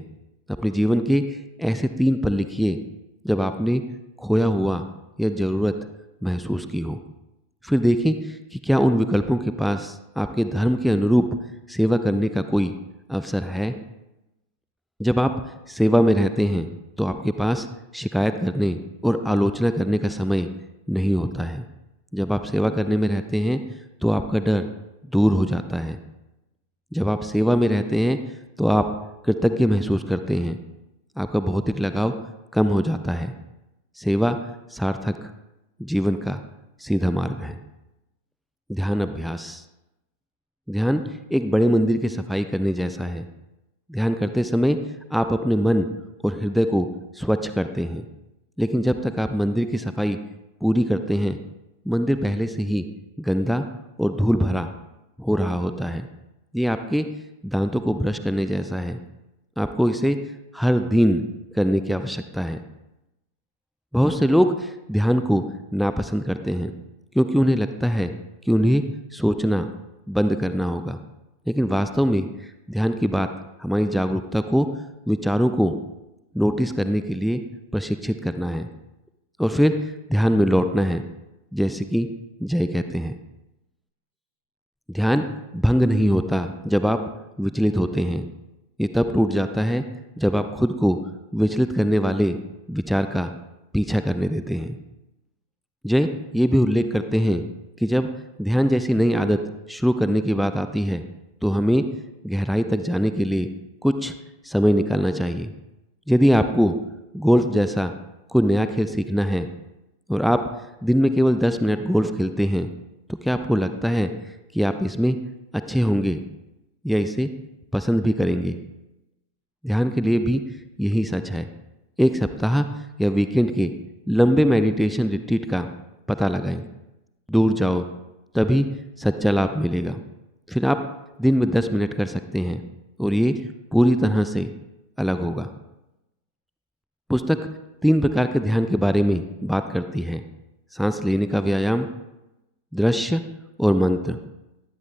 अपने जीवन के ऐसे 3 पल लिखिए जब आपने खोया हुआ या ज़रूरत महसूस की हो। फिर देखें कि क्या उन विकल्पों के पास आपके धर्म के अनुरूप सेवा करने का कोई अवसर है। जब आप सेवा में रहते हैं तो आपके पास शिकायत करने और आलोचना करने का समय नहीं होता है। जब आप सेवा करने में रहते हैं तो आपका डर दूर हो जाता है। जब आप सेवा में रहते हैं तो आप कृतज्ञ महसूस करते हैं। आपका भौतिक लगाव कम हो जाता है। सेवा सार्थक जीवन का सीधा मार्ग है। ध्यान अभ्यास। ध्यान एक बड़े मंदिर की सफाई करने जैसा है। ध्यान करते समय आप अपने मन और हृदय को स्वच्छ करते हैं, लेकिन जब तक आप मंदिर की सफाई पूरी करते हैं, मंदिर पहले से ही गंदा और धूल भरा हो रहा होता है। ये आपके दांतों को ब्रश करने जैसा है। आपको इसे हर दिन करने की आवश्यकता है। बहुत से लोग ध्यान को नापसंद करते हैं क्योंकि उन्हें लगता है कि उन्हें सोचना बंद करना होगा, लेकिन वास्तव में ध्यान की बात हमारी जागरूकता को विचारों को नोटिस करने के लिए प्रशिक्षित करना है और फिर ध्यान में लौटना है, जैसे कि जय कहते हैं। ध्यान भंग नहीं होता जब आप विचलित होते हैं। ये तब टूट जाता है जब आप खुद को विचलित करने वाले विचार का पीछा करने देते हैं। जय ये भी उल्लेख करते हैं कि जब ध्यान जैसी नई आदत शुरू करने की बात आती है तो हमें गहराई तक जाने के लिए कुछ समय निकालना चाहिए। यदि आपको गोल्फ जैसा कोई नया खेल सीखना है और आप दिन में केवल 10 मिनट गोल्फ खेलते हैं, तो क्या आपको लगता है कि आप इसमें अच्छे होंगे या इसे पसंद भी करेंगे? ध्यान के लिए भी यही सच है। एक सप्ताह या वीकेंड के लंबे मेडिटेशन रिट्रीट का पता लगाएं। दूर जाओ, तभी सच्चा लाभ मिलेगा। फिर आप दिन में 10 मिनट कर सकते हैं और ये पूरी तरह से अलग होगा। पुस्तक 3 प्रकार के ध्यान के बारे में बात करती है: सांस लेने का व्यायाम, दृश्य और मंत्र।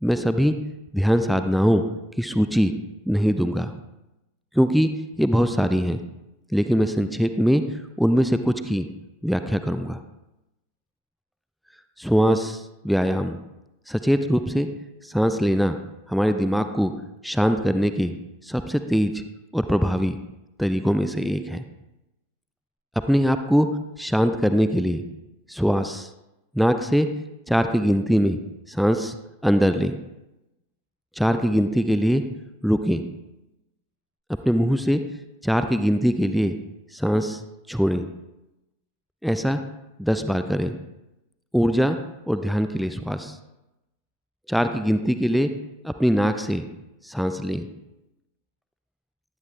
मैं सभी ध्यान साधनाओं की सूची नहीं दूंगा क्योंकि ये बहुत सारी हैं, लेकिन मैं संक्षेप में उनमें से कुछ की व्याख्या करूंगा। श्वास व्यायाम। सचेत रूप से सांस लेना हमारे दिमाग को शांत करने के सबसे तेज और प्रभावी तरीकों में से एक है। अपने आप को शांत करने के लिए श्वास नाक से 4 की गिनती में सांस अंदर लें, 4 की गिनती के लिए रुकें, अपने मुंह से 4 की गिनती के लिए सांस छोड़ें। ऐसा 10 बार करें। ऊर्जा और ध्यान के लिए श्वास 4 की गिनती के लिए अपनी नाक से सांस लें।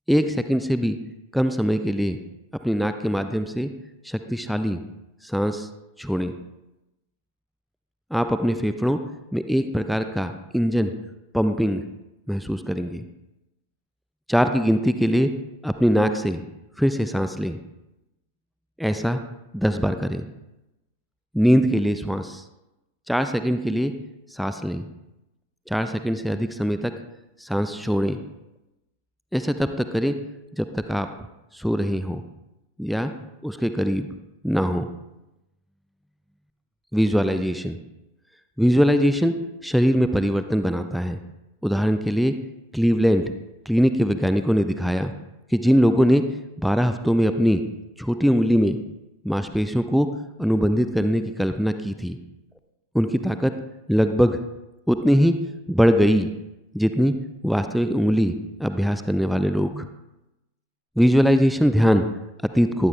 1 सेकंड से भी कम समय के लिए अपनी नाक के माध्यम से शक्तिशाली सांस छोड़ें। आप अपने फेफड़ों में एक प्रकार का इंजन पंपिंग महसूस करेंगे। 4 की गिनती के लिए अपनी नाक से फिर से सांस लें। ऐसा 10 बार करें। नींद के लिए श्वास 4 सेकंड के लिए सांस लें, 4 सेकंड से अधिक समय तक सांस छोड़ें। ऐसा तब तक करें जब तक आप सो रहे हों या उसके करीब ना हो। विजुअलाइजेशन शरीर में परिवर्तन बनाता है। उदाहरण के लिए क्लीवलैंड क्लिनिक के वैज्ञानिकों ने दिखाया कि जिन लोगों ने 12 हफ्तों में अपनी छोटी उंगली में मांसपेशियों को अनुबंधित करने की कल्पना की थी, उनकी ताकत लगभग उतनी ही बढ़ गई जितनी वास्तविक उंगली अभ्यास करने वाले लोग। विजुअलाइजेशन ध्यान अतीत को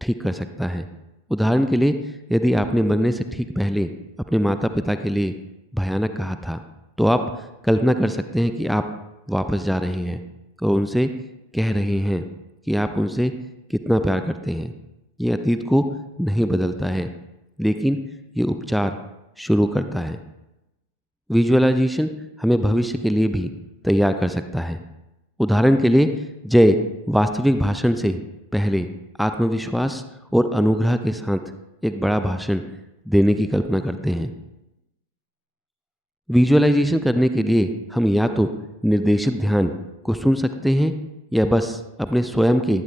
ठीक कर सकता है। उदाहरण के लिए यदि आपने मरने से ठीक पहले अपने माता पिता के लिए भयानक कहा था, तो आप कल्पना कर सकते हैं कि आप वापस जा रहे हैं और उनसे कह रहे हैं कि आप उनसे कितना प्यार करते हैं। ये अतीत को नहीं बदलता है, लेकिन ये उपचार शुरू करता है। विजुअलाइजेशन हमें भविष्य के लिए भी तैयार कर सकता है। उदाहरण के लिए जय वास्तविक भाषण से पहले आत्मविश्वास और अनुग्रह के साथ एक बड़ा भाषण देने की कल्पना करते हैं। विजुअलाइजेशन करने के लिए हम या तो निर्देशित ध्यान को सुन सकते हैं या बस अपने स्वयं के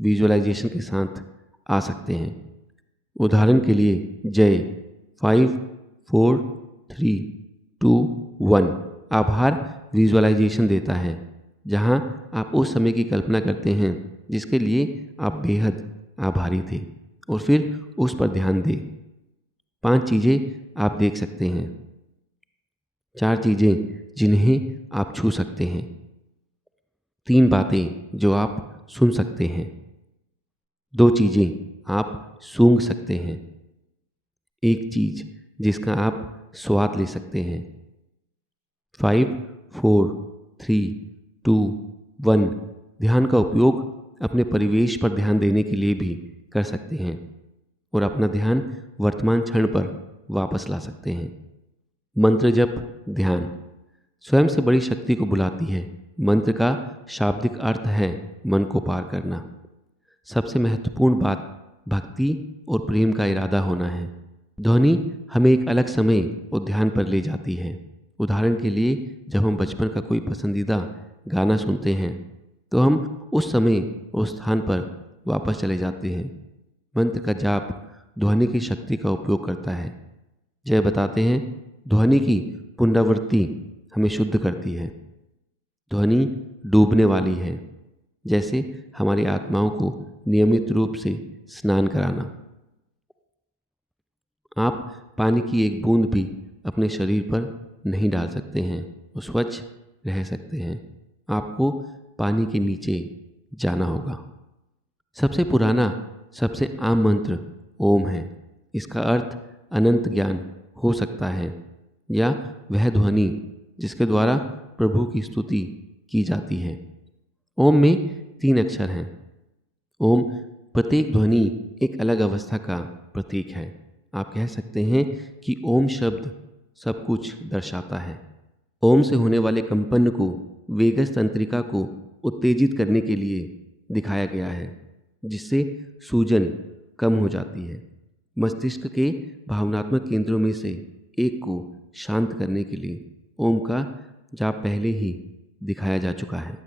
विजुअलाइजेशन के साथ आ सकते हैं। उदाहरण के लिए जय 5 4 3 2 1 आभार विजुअलाइजेशन देता है, जहां आप उस समय की कल्पना करते हैं जिसके लिए आप बेहद आभारी थे और फिर उस पर ध्यान दें। 5 चीज़ें आप देख सकते हैं, 4 चीज़ें जिन्हें आप छू सकते हैं, 3 बातें जो आप सुन सकते हैं, 2 चीज़ें आप सूंघ सकते हैं, 1 चीज़ जिसका आप स्वाद ले सकते हैं। 5 4 3 2 1 ध्यान का उपयोग अपने परिवेश पर ध्यान देने के लिए भी कर सकते हैं और अपना ध्यान वर्तमान क्षण पर वापस ला सकते हैं। मंत्र जप ध्यान स्वयं से बड़ी शक्ति को बुलाती है। मंत्र का शाब्दिक अर्थ है मन को पार करना। सबसे महत्वपूर्ण बात भक्ति और प्रेम का इरादा होना है। ध्वनि हमें एक अलग समय और ध्यान पर ले जाती है। उदाहरण के लिए जब हम बचपन का कोई पसंदीदा गाना सुनते हैं तो हम उस समय और स्थान पर वापस चले जाते हैं। मंत्र का जाप ध्वनि की शक्ति का उपयोग करता है। जय बताते हैं ध्वनि की पुनरावृत्ति हमें शुद्ध करती है। ध्वनि डूबने वाली है, जैसे हमारी आत्माओं को नियमित रूप से स्नान कराना। आप पानी की एक बूंद भी अपने शरीर पर नहीं डाल सकते हैं और स्वच्छ रह सकते हैं। आपको पानी के नीचे जाना होगा। सबसे पुराना, सबसे आम मंत्र ओम है। इसका अर्थ अनंत ज्ञान हो सकता है या वह ध्वनि जिसके द्वारा प्रभु की स्तुति की जाती है। ओम में 3 अक्षर हैं। ओम प्रत्येक ध्वनि एक अलग अवस्था का प्रतीक है। आप कह सकते हैं कि ओम शब्द सब कुछ दर्शाता है। ओम से होने वाले कंपन को वेगस तंत्रिका को उत्तेजित करने के लिए दिखाया गया है, जिससे सूजन कम हो जाती है। मस्तिष्क के भावनात्मक केंद्रों में से एक को शांत करने के लिए ओम का जाप पहले ही दिखाया जा चुका है।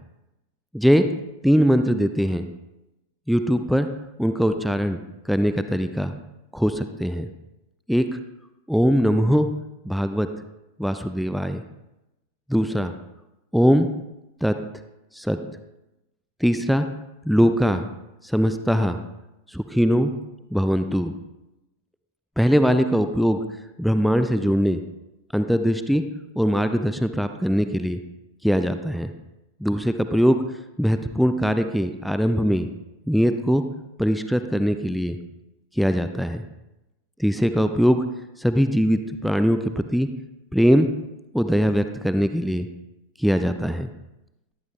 जय 3 मंत्र देते हैं। यूट्यूब पर उनका उच्चारण करने का तरीका खोज सकते हैं। 1 ओम नमो भागवत वासुदेवाय। दूसरा, ओम तत् सत। तीसरा, लोका समस्तः सुखिनो भवन्तु। पहले वाले का उपयोग ब्रह्मांड से जुड़ने, अंतर्दृष्टि और मार्गदर्शन प्राप्त करने के लिए किया जाता है। दूसरे का प्रयोग महत्वपूर्ण कार्य के आरंभ में नियत को परिष्कृत करने के लिए किया जाता है। तीसरे का उपयोग सभी जीवित प्राणियों के प्रति प्रेम और दया व्यक्त करने के लिए किया जाता है।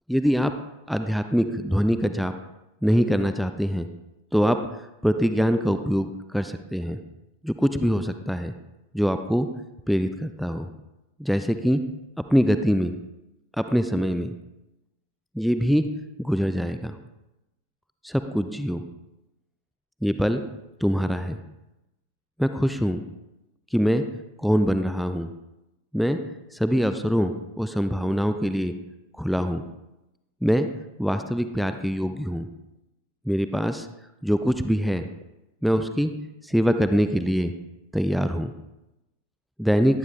यदि आप आध्यात्मिक ध्वनि का जाप नहीं करना चाहते हैं तो आप प्रतिज्ञान का उपयोग कर सकते हैं, जो कुछ भी हो सकता है जो आपको प्रेरित करता हो, जैसे कि अपनी गति में, अपने समय में। ये भी गुजर जाएगा। सब कुछ जियो, ये पल तुम्हारा है। मैं खुश हूँ कि मैं कौन बन रहा हूँ। मैं सभी अवसरों और संभावनाओं के लिए खुला हूँ। मैं वास्तविक प्यार के योग्य हूँ। मेरे पास जो कुछ भी है मैं उसकी सेवा करने के लिए तैयार हूँ। दैनिक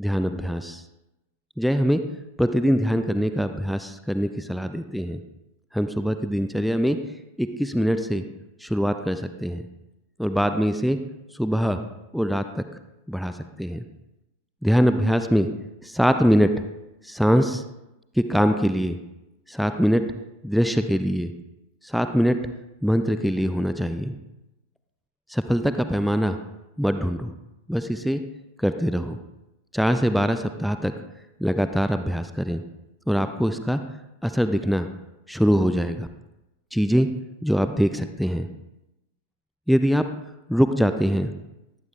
ध्यान अभ्यास। जय हमें प्रतिदिन ध्यान करने का अभ्यास करने की सलाह देते हैं। हम सुबह की दिनचर्या में 21 मिनट से शुरुआत कर सकते हैं और बाद में इसे सुबह और रात तक बढ़ा सकते हैं। ध्यान अभ्यास में 7 मिनट सांस के काम के लिए, 7 मिनट दृश्य के लिए, 7 मिनट मंत्र के लिए होना चाहिए। सफलता का पैमाना मत ढूंढो, बस इसे करते रहो। 4 से 12 सप्ताह तक लगातार अभ्यास करें और आपको इसका असर दिखना शुरू हो जाएगा। चीज़ें जो आप देख सकते हैं। यदि आप रुक जाते हैं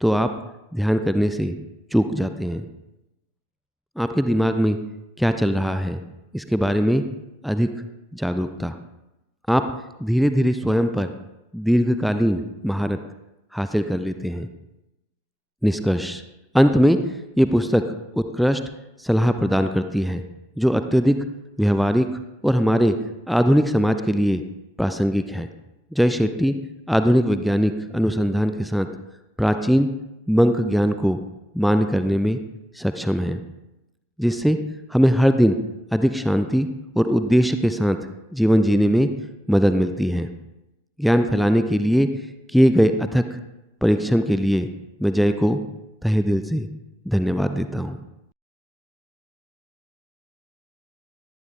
तो आप ध्यान करने से चूक जाते हैं। आपके दिमाग में क्या चल रहा है इसके बारे में अधिक जागरूकता। आप धीरे धीरे स्वयं पर दीर्घकालीन महारत हासिल कर लेते हैं। निष्कर्ष। अंत में ये पुस्तक उत्कृष्ट सलाह प्रदान करती है जो अत्यधिक व्यवहारिक और हमारे आधुनिक समाज के लिए प्रासंगिक है। जय शेट्टी आधुनिक वैज्ञानिक अनुसंधान के साथ प्राचीन मंक ज्ञान को मान्य करने में सक्षम हैं, जिससे हमें हर दिन अधिक शांति और उद्देश्य के साथ जीवन जीने में मदद मिलती है। ज्ञान फैलाने के लिए किए गए अथक परिश्रम के लिए मैं जय को तहे दिल से धन्यवाद देता हूँ।